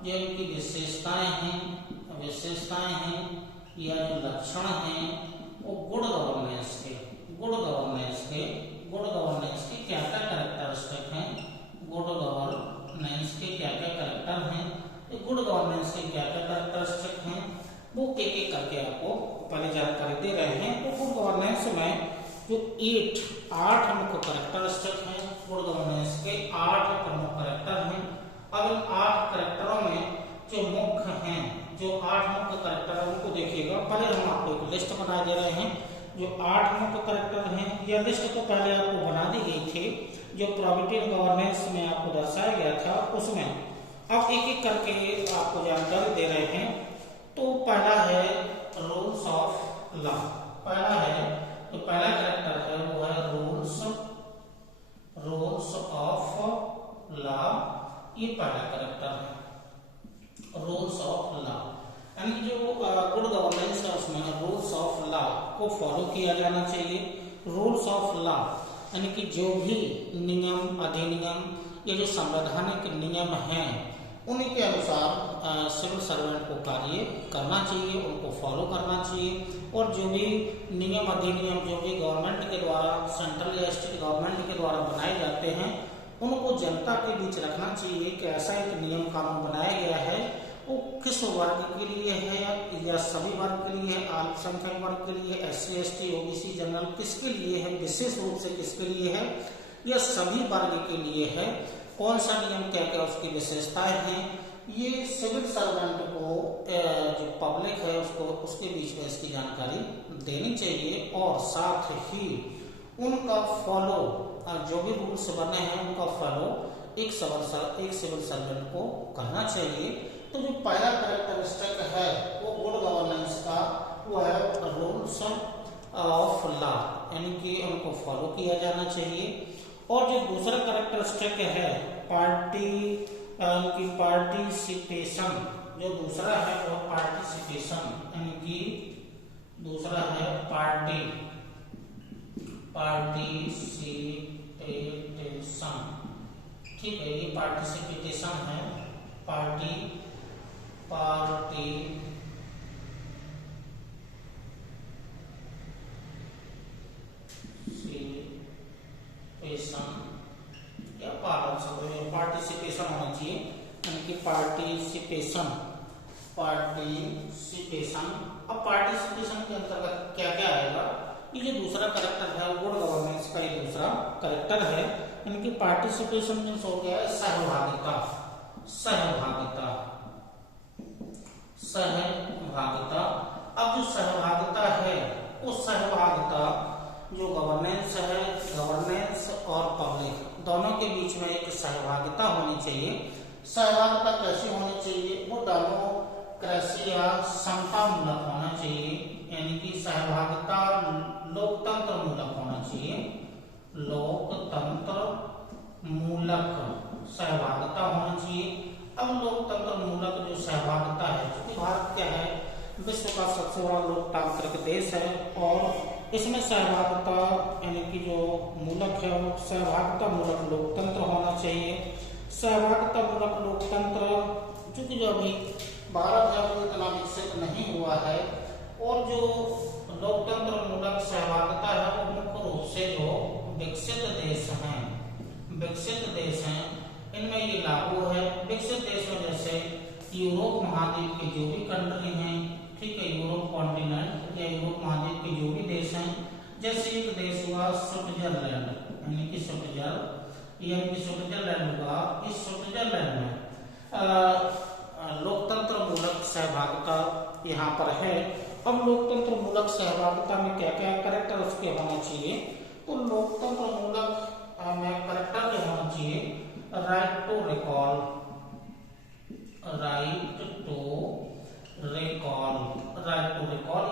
जो इनकी विशेषताएं हैं या जो लक्षण हैं, वो गुड गवर्नेंस के क्या क्या कैरेक्टरिस्टिक हैं, गुड गवर्नेंस के क्या क्या कैरेक्टर हैं, गुड गवर्नेंस के क्या क्या कैरेक्टरिस्टिक हैं, वो एक करके आपको पहले जानकारी दे रहे हैं। तो गुड गवर्नेंस में जो 8 मुख्य कैरेक्टरिस्टिक हैं, गुड गवर्नेंस के 8 प्रमुख कैरेक्टर हैं। अब इन 8 कैरेक्टरों में जो मुख्य हैं, जो 8 मुख्य कैरेक्टर हैं उनको देखिएगा। पहले हम आपको एक लिस्ट बना दे रहे हैं जो 8 मुख्य करेक्टर हैं, यह लिस्ट तो पहले आपको बना दी गई थी, जो प्रॉपर्टी एंड गवर्नेंस में आपको दर्शाया गया था उसमें। अब एक एक करके आपको जानकारी दे रहे हैं। तो पहला है रूल्स ऑफ लॉ। पहला है, तो पहला करेक्टर है वो है रूल्स ऑफ लॉ। ये पहला करेक्टर है रूल्स ऑफ लॉ, यानी जो गुड गवर्नेंस है उसमें रूल्स ऑफ लॉ को फॉलो किया जाना चाहिए। रूल्स ऑफ लॉ यानी कि जो भी नियम, अधिनियम, ये जो संवैधानिक नियम हैं उन्हीं के अनुसार सिविल सर्वेंट को कार्य करना चाहिए, उनको फॉलो करना चाहिए। और जो भी नियम, अधिनियम जो भी गवर्नमेंट के द्वारा, सेंट्रल या स्टेट गवर्नमेंट के द्वारा बनाए जाते हैं उनको जनता के बीच रखना चाहिए कि ऐसा एक नियम कानून बनाया गया है, वो किस वर्ग के लिए है या सभी वर्ग के लिए है, अल्पसंख्यक वर्ग के लिए, SC ST OBC जनरल, किसके लिए है, विशेष रूप से किसके लिए है, या सभी वर्ग के लिए है, कौन सा नियम क्या क्या उसकी विशेषताएं हैं, ये सिविल सर्वेंट को जो पब्लिक है उसको उसके बीच में इसकी जानकारी देनी चाहिए। और साथ ही उनका फॉलो, जो भी रूल्स बने हैं उनका फॉलो एक सिविल सर्वेंट को करना चाहिए। तो जो पहला कैरेक्टरिस्टिक है वो गुड गवर्नेंस का वो है रूल्स ऑफ लॉ, यानी कि उनको फॉलो किया जाना चाहिए। और जो दूसरा कैरेक्टरिस्टिक है पार्टिसिपेशन, जो दूसरा है वो पार्टिसिपेशन, यानी कि दूसरा है पार्टिसिपेशन। ठीक है, ये पार्टिसिपेशन है, पार्टिसिपेशन होना चाहिए, यानी कि पार्टिसिपेशन। अब पार्टिसिपेशन के अंतर्गत क्या क्या आएगा, ये जो दूसरा कैरेक्टर है गुड गवर्नेंस का, ये दूसरा कैरेक्टर है, यानी कि पार्टिसिपेशन मीन्स हो गया सहभागिता। अब जो सहभागिता है उस सहभागिता जो गवर्नेंस है, गवर्नेंस और पब्लिक दोनों के बीच में एक सहभागिता होनी चाहिए। सहभागिता कैसी होनी चाहिए, वो डेमोक्रेसी या समता मूलक होना चाहिए, यानी कि सहभागिता लोकतंत्र मूलक होना चाहिए, लोकतंत्र मूलक सहभागिता होना चाहिए। अब लोकतंत्र मूलक जो सहभागिता है, क्योंकि भारत क्या है, विश्व का सबसे बड़ा लोकतांत्रिक देश है और इसमें सहभागिता यानी कि जो मूलक है वो सहभागिता मूलक लोकतंत्र होना चाहिए। सहभागिता मूलक लोकतंत्र, चूंकि जो अभी भारत है वो इतना विकसित नहीं हुआ है, और जो लोकतंत्र मूलक सहभागिता है वो मुख्य रूप से जो विकसित देश हैं इनमें ये लागू है। विकसित देशों जैसे यूरोप महाद्वीप के जो भी कंट्री हैं, ठीक है, यूरोप कॉन्टिनेंट या यूरोप महाद्वीप के जो भी देश हैं, जैसे एक देश हुआ स्विट्जरलैंड, यानी कि स्विट्जरलैंड हुआ, इस स्विट्जरलैंड में लोकतंत्र मूलक सहभागिता यहाँ पर है। अब लोकतंत्र मूलक सहभागिता में क्या क्या कैरेक्टर उसके होना चाहिए, तो लोकतंत्र मूलक में कैरेक्टर जो होना चाहिए, राइट टू रिकॉल,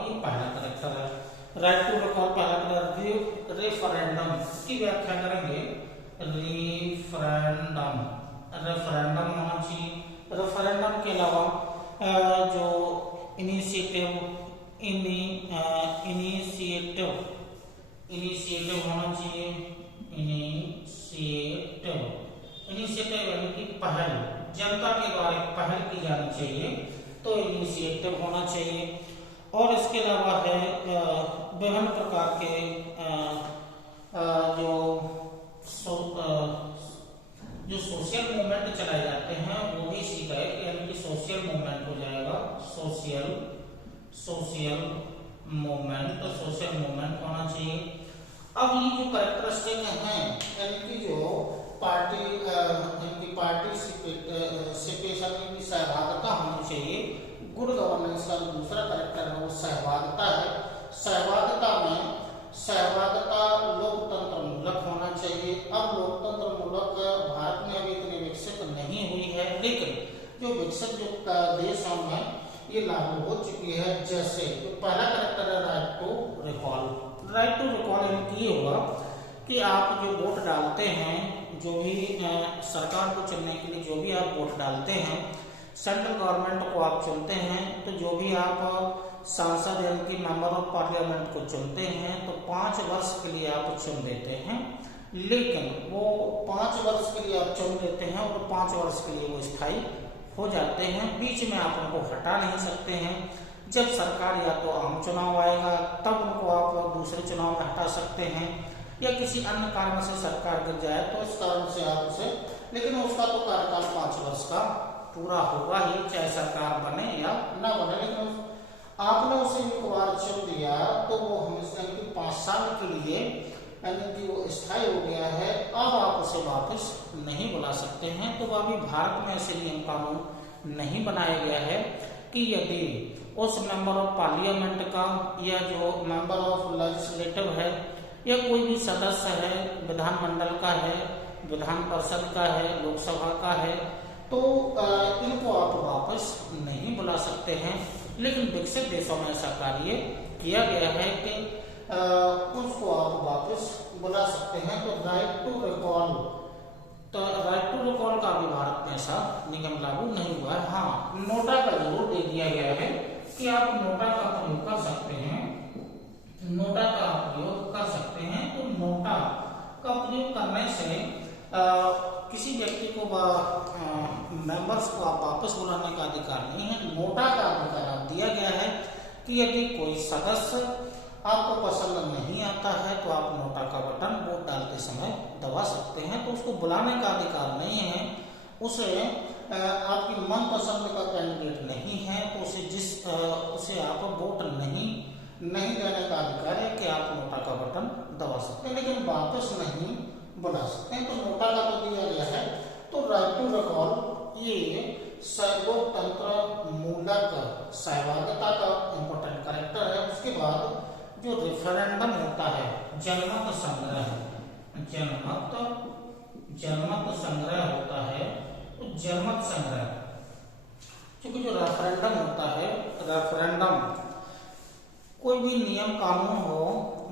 ये पहला कैरेक्टर है। राइट टू रिकॉल पहला कैरेक्टर। रेफरेंडम की व्याख्या करेंगे, रेफरेंडम होना चाहिए। रेफरेंडम के अलावा जो इनिशिएटिव होना चाहिए, इनिशिएटिव यानी कि पहल, जनता के द्वारा पहल की जानी चाहिए, तो इनिशिएटिव होना चाहिए। और इसके अलावा है विभिन्न प्रकार के जो सोशल मूवमेंट चलाए जाते हैं वो भी इसी का है, यानी कि सोशल मूवमेंट हो जाएगा, सोशल मूवमेंट होना चाहिए। अब ये जो कैरेक्टरिस्टिक हैं, यानी कि जो पार्टिसिपेशन की सहभागिता होनी चाहिए, गुड गवर्नेंस का दूसरा कैरेक्टर है वो सहभागिता है। सहभागिता में सहभागिता लोकतंत्र मूलक होना चाहिए। अब लोकतंत्र मूलक भारत में अभी इतनी विकसित नहीं हुई है, लेकिन जो विकसित जो देशों में ये लागू हो चुकी है। जैसे जो पहला कैरेक्टर है right to recall. Right to recall ये होगा कि आप जो वोट डालते हैं, जो भी सरकार को चुनने के लिए जो भी आप वोट डालते हैं, सेंट्रल गवर्नमेंट को आप चुनते हैं, तो जो भी आप सांसद यानी कि मेंबर ऑफ पार्लियामेंट को चुनते हैं तो 5 वर्ष के लिए आप चुन देते हैं। लेकिन वो 5 वर्ष के लिए आप चुन देते हैं और 5 वर्ष के लिए वो स्थायी हो जाते हैं। बीच में आप उनको हटा नहीं सकते हैं। जब सरकार या तो आम चुनाव आएगा तब उनको आप दूसरे चुनाव में हटा सकते हैं, या किसी अन्य कारण से सरकार गिर जाए तो इस कारण से आप उसे, लेकिन उसका तो कार्यकाल 5 वर्ष का पूरा होगा ही, चाहे सरकार बने या ना बने। लेकिन आपने उसे एक बार चुन दिया तो वो हमेशा 5 साल के लिए यानी कि वो स्थायी हो गया है। अब आप उसे वापस नहीं बुला सकते हैं। तो अभी भारत में ऐसे नियम कानून नहीं बनाया गया है कि यदि उस मेंबर ऑफ पार्लियामेंट का या जो मेंबर ऑफ लेजिस्लेटिव है या कोई भी सदस्य है, विधानमंडल का है, विधान परिषद का है, लोकसभा का है, तो इनको आप वापस नहीं बुला सकते हैं। लेकिन विकसित देशों में ऐसा कार्य किया गया है कि उसको आप वापस बुला सकते हैं। तो राइट टू रिकॉल, तो राइट टू रिकॉल का भी भारत में ऐसा नियम लागू नहीं हुआ है। हाँ, नोटा का जरूर दे दिया गया है कि आप नोटा का प्रयोग कर सकते हैं, नोटा का प्रयोग कर सकते हैं। तो नोटा का प्रयोग करने से किसी व्यक्ति को मेंबर्स को आप वापस बुलाने का अधिकार नहीं है। नोटा का अधिकार दिया गया है कि यदि कोई सदस्य आपको पसंद नहीं आता है तो आप नोटा का बटन वोट डालते समय दबा सकते हैं। तो उसको बुलाने का अधिकार नहीं है। उसे आपकी मनपसंद का कैंडिडेट नहीं है तो उसे आप वोट नहीं देने का अधिकार है कि आप नोटा का बटन दबा सकते हैं, लेकिन वापस नहीं बुला सकते हैं। तो नोटा का तो दिया गया है। तो राइट टू रिकॉल ये लोकतंत्र मूलक सहभागिता का इम्पोर्टेंट कैरेक्टर है। उसके बाद जो रेफरेंडम होता है, जनमत संग्रह होता है, तो जनमत संग्रह, क्योंकि जो रेफरेंडम होता है, रेफरेंडम कोई भी नियम कानून हो,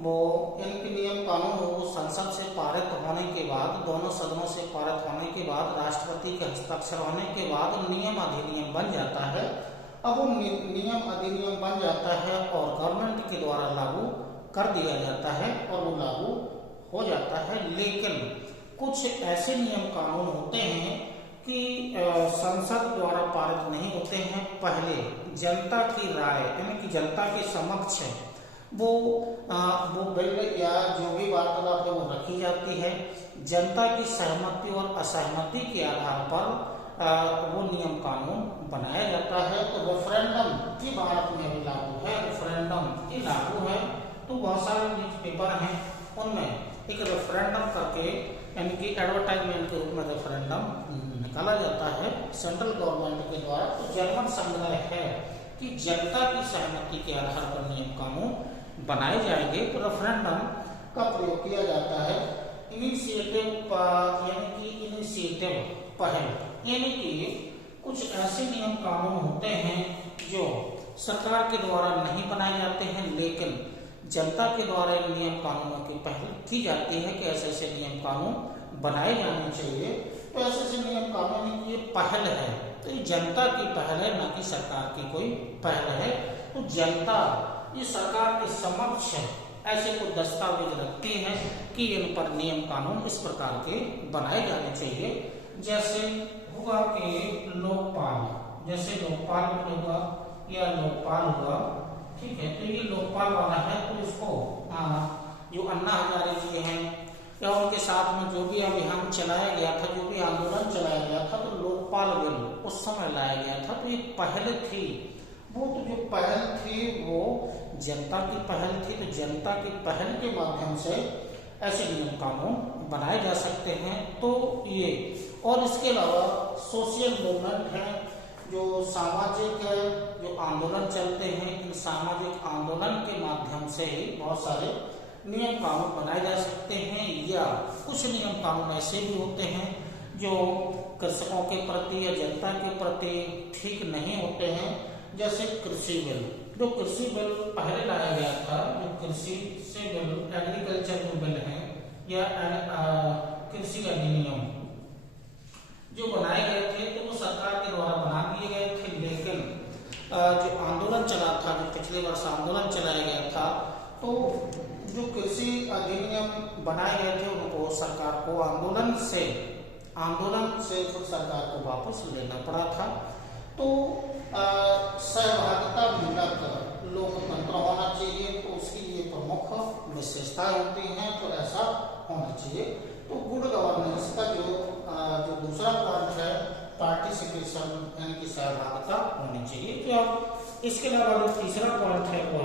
वो इनके नियम कानून हो, वो संसद से पारित होने के बाद, दोनों सदनों से पारित होने के बाद, राष्ट्रपति के हस्ताक्षर होने के बाद नियम अधिनियम बन जाता है। अब वो नियम अधिनियम बन जाता है और गवर्नमेंट के द्वारा लागू कर दिया जाता है और वो लागू हो जाता है। लेकिन कुछ ऐसे नियम कानून होते हैं कि संसद द्वारा पारित नहीं होते हैं। पहले जनता की राय यानी कि जनता के समक्ष वो बिल या जो भी वार्तालाप है वो रखी जाती है। जनता की सहमति और असहमति के आधार पर वो नियम कानून बनाया जाता है। तो रेफरेंडम की भारत में भी लागू है, रेफरेंडम ये लागू है। तो बहुत सारे न्यूज पेपर हैं, उनमें एक रेफरेंडम करके यानी कि एडवर्टाइजमेंट के रूप में रेफरेंडम निकाला जाता है सेंट्रल गवर्नमेंट के द्वारा। तो जनमत संग्रह है कि जनता की सहमति के आधार पर नियम कानून बनाए जाएंगे। तो रेफरेंडम का प्रयोग किया जाता है। इनिशिएटिव यानी कि इनिशिएटिव पहल, यानी कि कुछ ऐसे नियम कानून होते हैं जो सरकार के द्वारा नहीं बनाए जाते हैं, लेकिन जनता के द्वारा इन नियम कानूनों की पहल की जाती है कि ऐसे ऐसे नियम कानून बनाए जाने चाहिए। तो ऐसे ऐसे नियम कानून की ये पहल है, तो ये जनता की पहल है, ना कि सरकार की कोई पहल है। तो जनता ये सरकार के समक्ष ऐसे कुछ दस्तावेज रखती है कि इन पर नियम कानून इस प्रकार के बनाए जाने चाहिए। जैसे हुआ कि लोकपाल, जैसे लोकपाल होगा या लोकपाल हुआ, ठीक है। तो ये लोकपाल वाला है, तो इसको जो अन्ना हजारे जी हैं या उनके साथ में जो भी अभियान चलाया गया था, जो भी आंदोलन चलाया गया था, तो लोकपाल बिल उस समय लाया गया था। तो ये पहल थी, वो तो जो पहल थी वो जनता की पहल थी। तो जनता की पहल के माध्यम से ऐसे नियम कानून बनाए जा सकते हैं। तो ये और इसके अलावा सोशल मूवमेंट है, जो सामाजिक जो आंदोलन चलते हैं, इन सामाजिक आंदोलन के माध्यम से ही बहुत सारे नियम कानून बनाए जा सकते हैं, या कुछ नियम कानून ऐसे भी होते हैं जो कृषकों के प्रति या जनता के प्रति ठीक नहीं होते हैं। जैसे कृषि बिल, जो कृषि बिल पहले लाया गया था, जो कृषि से बिल, एग्रीकल्चर जो बिल है या कृषि अधिनियम जो बनाए गए थे, तो वो सरकार के द्वारा बना दिए गए थे, लेकिन जो आंदोलन चला था, जो पिछले वर्ष आंदोलन चलाया गया था, तो जो कृषि अधिनियम बनाए गए थे उनको सरकार को आंदोलन से फिर सरकार को वापस लेना पड़ा था। तो सहभागिता मूलक लोकतंत्र होना चाहिए, तो उसकी ये प्रमुख विशेषताएं होती हैं, तो ऐसा होना चाहिए। तो गुड गवर्नेंस का जो दूसरा पॉइंट है, पार्टिसिपेशन यानी कि सहभागिता होनी चाहिए। तो अब इसके अलावा जो तीसरा पॉइंट है वो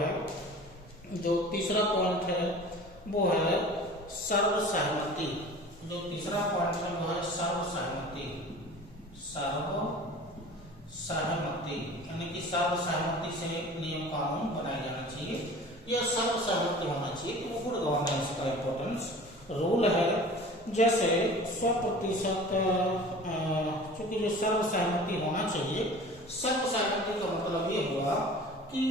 है सर्वसहमति। जो तीसरा पॉइंट है वो है सर्वसहमति यानी कि सर्वसहमति से नियम कानून बनाया जाना चाहिए, यह सर्वसहमति होना चाहिए। तो वो गुड गवर्नेंस का इम्पोर्टेंस रूल है। जैसे 100%, चूंकि जो सर्वसहमति होना चाहिए, सर्वसहमति का मतलब ये हुआ कि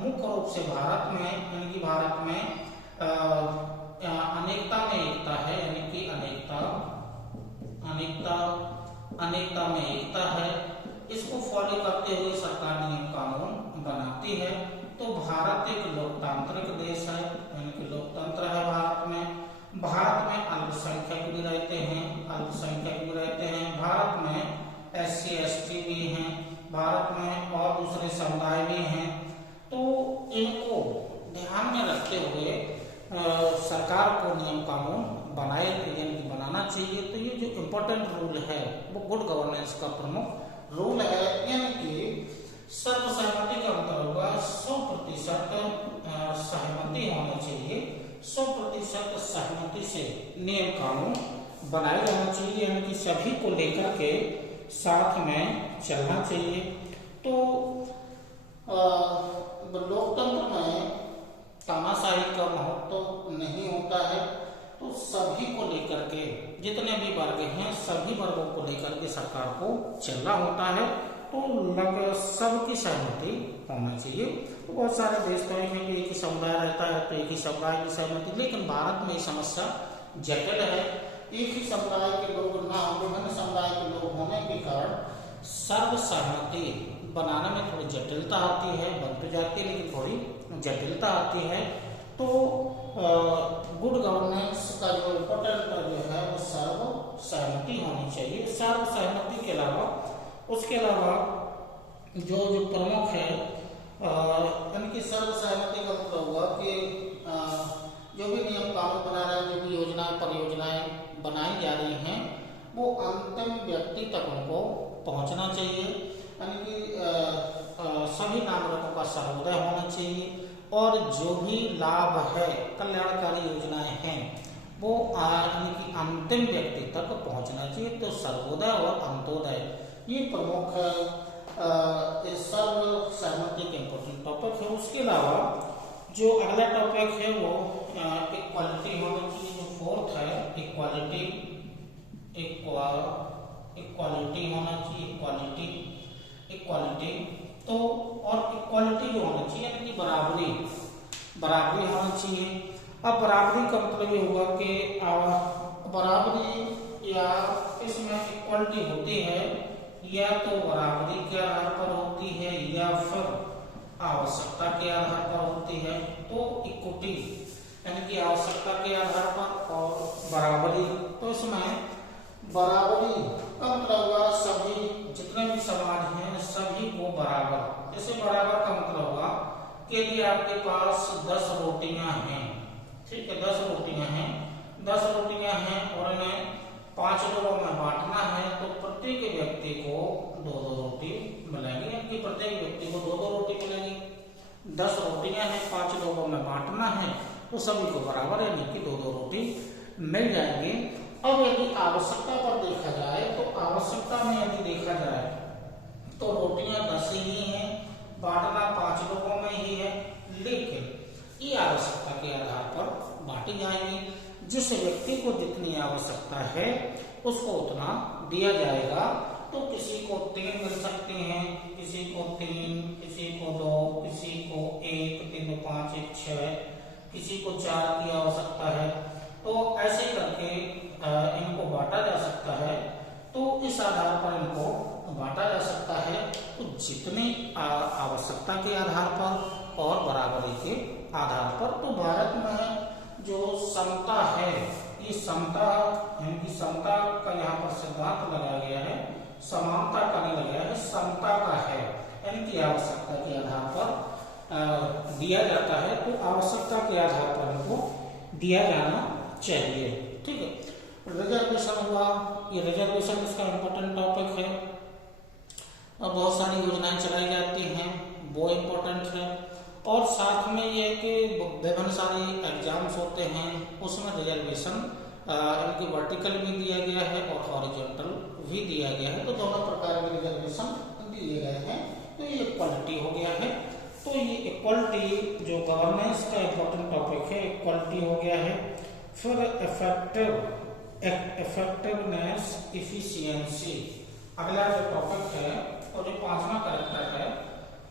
मुख्य रूप से भारत में, यानी कि भारत में अनेकता में एकता है, यानी कि अनेकता में एकता है, इसको फॉलो करते हुए सरकार नियम कानून बनाती है। तो भारत एक लोकतांत्रिक देश है, यानी कि लोकतंत्र है भारत में अल्पसंख्यक भी रहते हैं, भारत में SC ST भी हैं, भारत में और दूसरे समुदाय भी हैं। तो इनको ध्यान में रखते हुए सरकार को नियम कानून बनाना चाहिए। तो ये जो इम्पोर्टेंट रूल है वो गुड गवर्नेंस का प्रमुख रूल है, यानी कि सर्वसहमति का मतलब होगा 100% सहमति होना चाहिए, 100% सहमति से नियम कानून बनाया जाना चाहिए, यानी कि सभी को लेकर के साथ में चलना चाहिए। तो लोकतंत्र में तानाशाही का महत्व नहीं होता है, तो सभी को लेकर के, जितने भी वर्ग हैं सभी वर्गों को लेकर के सरकार को चलना होता है। तो लगभग सबकी सहमति होना चाहिए। तो बहुत सारे देश तो हैं कि एक ही समुदाय रहता है तो एक ही समुदाय की सहमति, लेकिन भारत में ये समस्या जटिल है। एक ही समुदाय के लोग ना हो, विभिन्न समुदाय के लोग होने के कारण सर्वसहमति बनाने में थोड़ी जटिलता आती है, बन तो जाती है लेकिन थोड़ी जटिलता आती है। तो गुड गवर्नेंस का जो इम्पोर्टेंट जो है वो सर्वसहमति होनी चाहिए। सर्वसहमति के अलावा उसके अलावा जो प्रमुख है, यानी कि सर्वसहमति का मतलब हुआ कि जो भी नियम कानून बना रहे हैं, जो भी योजनाएं परियोजनाएं बनाई जा रही हैं, वो अंतिम व्यक्ति तक उनको पहुंचना चाहिए, यानी कि सभी नागरिकों का सर्वोदय होना चाहिए, और जो भी लाभ है, कल्याणकारी योजनाएं हैं, वो यानी कि अंतिम व्यक्ति तक पहुंचना चाहिए। तो सर्वोदय और अंत्योदय ये प्रमुख सर्वसहमति के इम्पोर्टेंट टॉपिक है। उसके अलावा जो अगला टॉपिक है वो इक्वालिटी होना चाहिए। जो फोर्थ है इक्वालिटी होना चाहिए, इक्वालिटी। तो और इक्वालिटी जो होना चाहिए, यानी कि बराबरी होना चाहिए। अब बराबरी का मतलब ये हुआ कि बराबरी या इसमें इक्वालिटी होती है या तो बराबरी के आधार पर होती है या फिर आवश्यकता के आधार पर होती है। तो इक्विटी यानी कि आवश्यकता के आधार पर, और बराबरी, तो इसमें बराबरी का मतलब हुआ सभी जितने भी समाज हैं सभी को बराबर। जैसे बराबर का मतलब हुआ कि यदि आपके पास 10 रोटियां हैं, ठीक है, 10 रोटियां हैं और इन्हें 5 लोगों में बांटना है, तो प्रत्येक व्यक्ति को 2-2 रोटी मिलेगी, यानी कि प्रत्येक व्यक्ति को 2-2 रोटी मिलेगी। 10 रोटियां हैं, 5 लोगों में बांटना है, तो सभी को बराबर यानी कि 2-2 रोटी मिल जाएंगी। अब यदि आवश्यकता पर देखा जाए, तो आवश्यकता में यदि देखा जाए तो रोटियां 10 ही हैं, बांटना 5 लोगों में ही है, लेकिन ये आवश्यकता के आधार पर बांटी जाएंगी। जिस व्यक्ति को जितनी आवश्यकता है उसको उतना दिया जाएगा। तो किसी को 3 मिल सकते हैं, किसी को 3, किसी को 2, किसी को 1, 3, 2, 5, 1, 6, किसी को 4 की आवश्यकता है। तो ऐसे करके इनको बांटा जा सकता है। तो इस आधार पर इनको बांटा जा सकता है। तो जितनी आवश्यकता के आधार पर और बराबरी के आधार पर। तो भारत में जो समता है, ये समता यानी समता का यहाँ पर सिद्धांत लगाया गया है, समानता का नहीं लगाया है, समता का है। इनकी आवश्यकता के आधार पर दिया जाता है। तो आवश्यकता के आधार पर इनको दिया जाना चाहिए। ठीक है। रिजर्वेशन हुआ, ये रिजर्वेशन इसका इम्पोर्टेंट टॉपिक है और बहुत सारी योजनाएं चलाई जाती हैं, वो इम्पोर्टेंट है। और साथ में ये है कि विभिन्न सारे एग्जाम्स होते हैं, उसमें रिजर्वेशन इनकी वर्टिकल भी दिया गया है और हॉरिजॉन्टल भी दिया गया है। तो दोनों प्रकार के रिजर्वेशन दिए गए हैं। तो ये इक्वालिटी हो गया है। तो ये इक्वालिटी जो गवर्नेंस का इम्पोर्टेंट टॉपिक है, इक्वालिटी हो गया है। फिर इफेक्टिवनेस, इफिशियंसी, अगला जो टॉपिक है और जो 5वां कैरेक्टर है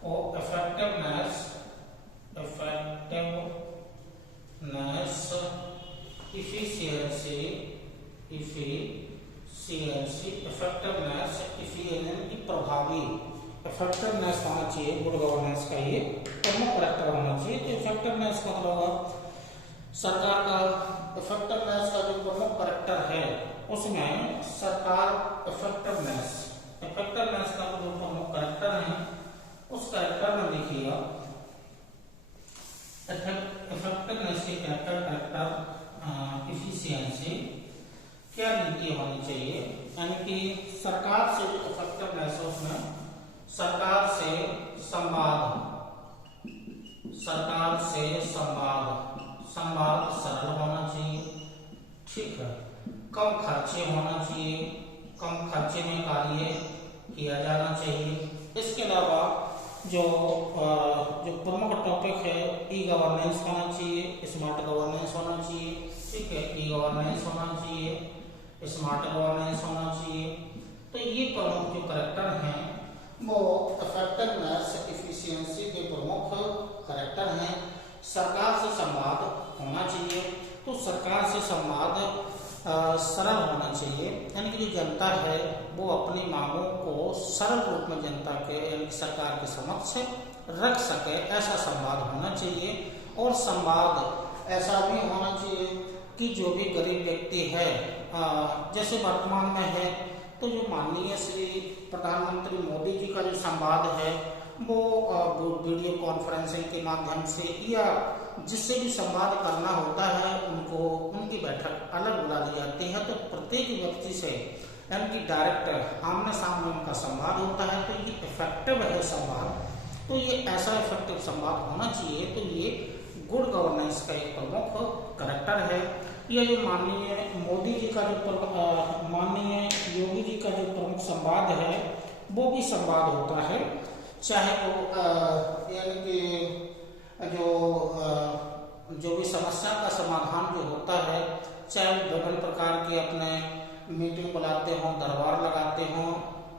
वो इफेक्टिवनेस, इफिशियंसी, इफेक्टिवनेस, इफिशियंसी प्रभावी। इफेक्टिवनेस होना चाहिए गुड गवर्नेंस का, ये प्रमुख कैरेक्टर होना चाहिए। तो इफेक्टिवनेस का मतलब सरकार का इफेक्टिवनेस का जो प्रमुख कैरेक्टर है उसमें सरकार इफेक्टिवनेस का जो प्रमुख कैरेक्टर है उस कैरेक्टर में देखिएगा इफेक्टिवनेस के कैरेक्टर इफिशियंसी क्या नीति होनी चाहिए, यानी कि सरकार से जो इफेक्टिवनेस है उसमें सरकार से संवाद सरल होना चाहिए। ठीक है। कम खर्चे होना चाहिए, कम खर्चे में कार्य किया जाना चाहिए। इसके अलावा जो प्रमुख टॉपिक है ई गवर्नेंस होना चाहिए, स्मार्ट गवर्नेंस होना चाहिए। ठीक है। ई गवर्नेंस होना चाहिए, स्मार्ट गवर्नेंस होना चाहिए। तो ये प्रमुख जो कैरेक्टर हैं वो इफेक्टिवनेस, इफिशियंसी के प्रमुख कैरेक्टर हैं। सरकार से संवाद होना चाहिए। तो सरकार से संवाद सरल होना चाहिए, यानी कि जो जनता है वो अपनी मांगों को सरल रूप में जनता के यानी कि सरकार के समक्ष रख सके, ऐसा संवाद होना चाहिए। और संवाद ऐसा भी होना चाहिए कि जो भी गरीब व्यक्ति है, जैसे वर्तमान में है तो जो माननीय श्री प्रधानमंत्री मोदी जी का जो संवाद है वो वीडियो कॉन्फ्रेंसिंग के माध्यम से या जिससे भी संवाद करना होता है उनको उनकी बैठक अलग बुला दी जाती है। तो प्रत्येक व्यक्ति से यानी कि डायरेक्ट आमने सामने उनका संवाद होता है। तो ये इफेक्टिव है संवाद। तो ये ऐसा इफेक्टिव संवाद होना चाहिए। तो ये गुड गवर्नेंस का एक प्रमुख कैरेक्टर है। यह जो माननीय मोदी जी का जो माननीय योगी जी का जो प्रमुख संवाद है वो भी संवाद होता है, चाहे वो यानी कि जो भी समस्या का समाधान जो होता है, चाहे विभिन्न प्रकार के अपने मीटिंग बुलाते हों, दरबार लगाते हों,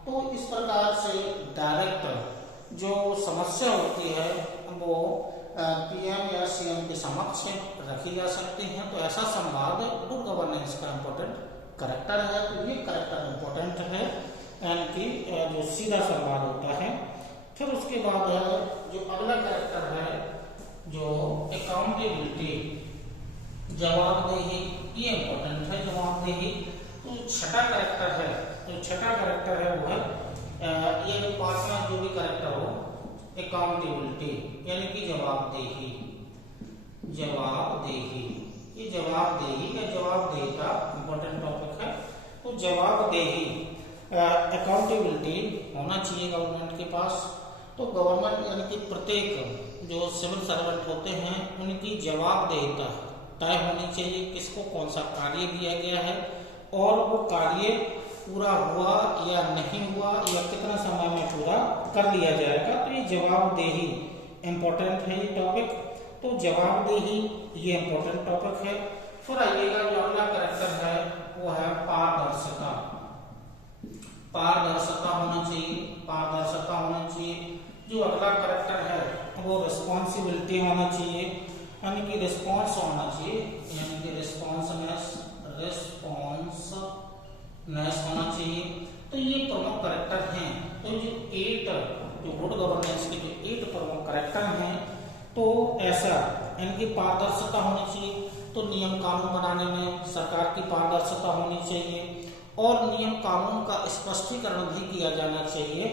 तो इस प्रकार से डायरेक्ट जो समस्या होती है वो पीएम या सीएम के समक्ष रखी जा सकती है। तो ऐसा संवाद गुड गवर्नेंस का इम्पोर्टेंट कैरेक्टर है। तो ये कैरेक्टर इम्पोर्टेंट है, यानी कि जो सीधा संवाद होता है। फिर उसके बाद जो अगला कैरेक्टर है जो अकाउंटेबिलिटी, जवाबदेही, ये इम्पोर्टेंट है जवाबदेही। तो छठा कैरेक्टर है, जो छठा कैरेक्टर है वो है ये 5वां जो भी कैरेक्टर हो अकाउंटेबिलिटी, यानी कि जवाबदेही। ये जवाबदेही या जवाबदेही का इम्पोर्टेंट टॉपिक है। तो जवाबदेही अकाउंटेबिलिटी होना चाहिए गवर्नमेंट के पास। तो गवर्नमेंट यानी कि प्रत्येक जो सिविल सर्वेंट होते हैं उनकी जवाबदेहिता तय होनी चाहिए, किसको कौन सा कार्य दिया गया है और वो कार्य पूरा हुआ या नहीं हुआ या कितना समय में पूरा कर लिया जाएगा। तो ये जवाबदेही इंपॉर्टेंट है ये टॉपिक। तो जवाबदेही ये इंपॉर्टेंट टॉपिक है। फिर आइएगा जो अगला कैरेक्टर है वो है पारदर्शिता। पारदर्शिता होना चाहिए, पारदर्शिता होना चाहिए। जो अगला कैरेक्टर है वो रिस्पॉन्सिबिलिटी होना चाहिए, यानी कि रिस्पॉन्स होना चाहिए, यानी कि रिस्पॉन्सनेस होना चाहिए। तो ये प्रमुख कैरेक्टर हैं। तो जो गुड गवर्नेंस के जो 8 प्रमुख कैरेक्टर हैं, तो ऐसा इनकी पारदर्शिता होनी चाहिए। तो नियम कानून बनाने में सरकार की पारदर्शिता होनी चाहिए और नियम कानून का स्पष्टीकरण भी किया जाना चाहिए।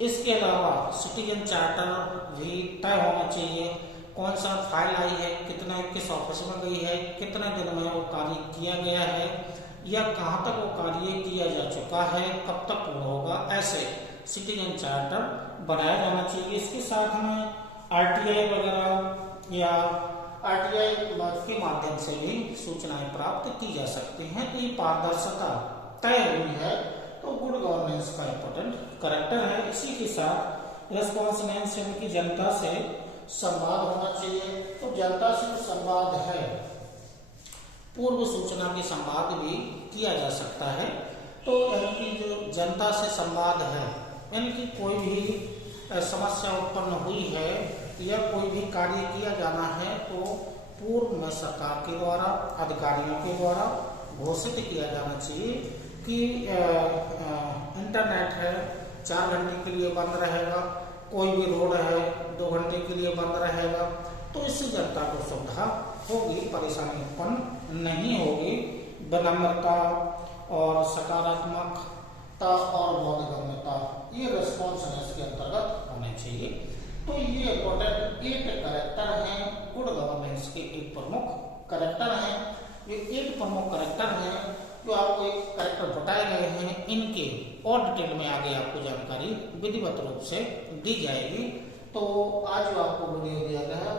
इसके अलावा सिटीजन चार्टर भी तय होना चाहिए। कौन सा फाइल आई है, कितना किस ऑफिस में गई है, कितने दिन में वो कार्य किया गया है या कहाँ तक वो कार्य किया जा चुका है, कब तक पूरा होगा, ऐसे सिटीजन चार्टर बनाया जाना चाहिए। इसके साथ में आरटीआई वगैरह या आरटीआई के माध्यम से भी सूचनाएं प्राप्त की जा सकती हैं। तो ये पारदर्शिता तय हुई है, तो गुड गवर्नेंस का इंपॉर्टेंट कैरेक्टर है। इसी के साथ रिस्पॉन्सिबिलिटी यानी जनता से संवाद होना चाहिए। तो जनता से जो संवाद है, पूर्व सूचना के संवाद भी किया जा सकता है। तो यानी कि जो जनता से संवाद है, यानी कि कोई भी समस्या उत्पन्न हुई है या कोई भी कार्य किया जाना है, तो पूर्व में सरकार के द्वारा, अधिकारियों के द्वारा घोषित किया जाना चाहिए कि इंटरनेट है 4 घंटे के लिए बंद रहेगा, कोई भी रोड है 2 घंटे के लिए बंद रहेगा। तो इससे जनता को सुविधा होगी, परेशानी उत्पन्न नहीं होगी। विनम्रता और सकारात्मकता और बोधगम्यता ये रिस्पॉन्सिबिलिटी के अंतर्गत होने चाहिए। तो ये इंपॉर्टेंट 8 कैरेक्टर हैं, गुड गवर्नेंस के 8 प्रमुख कैरेक्टर हैं। ये 8 प्रमुख कैरेक्टर हैं जो आपको एक कैरेक्टर बताए गए हैं। इनके और डिटेल में आगे आपको जानकारी विधिवत रूप से दी जाएगी। तो आज जो आपको वीडियो दिया गया है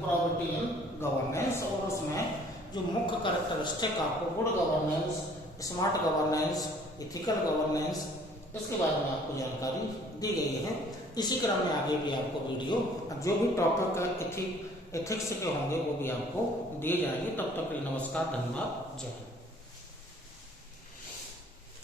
प्रॉपर्टी इन गवर्नेंस, और उसमें जो मुख्य कैरेक्टरिस्टिक आपको good governance, smart governance, ethical governance, इसके बारे में आपको जानकारी दी गई है। इसी क्रम में आगे भी आपको वीडियो जो भी टॉपिक एथिक्स के होंगे वो भी आपको दिए जाएंगे। तब तक के लिए नमस्कार, धन्यवाद, जय हिंद।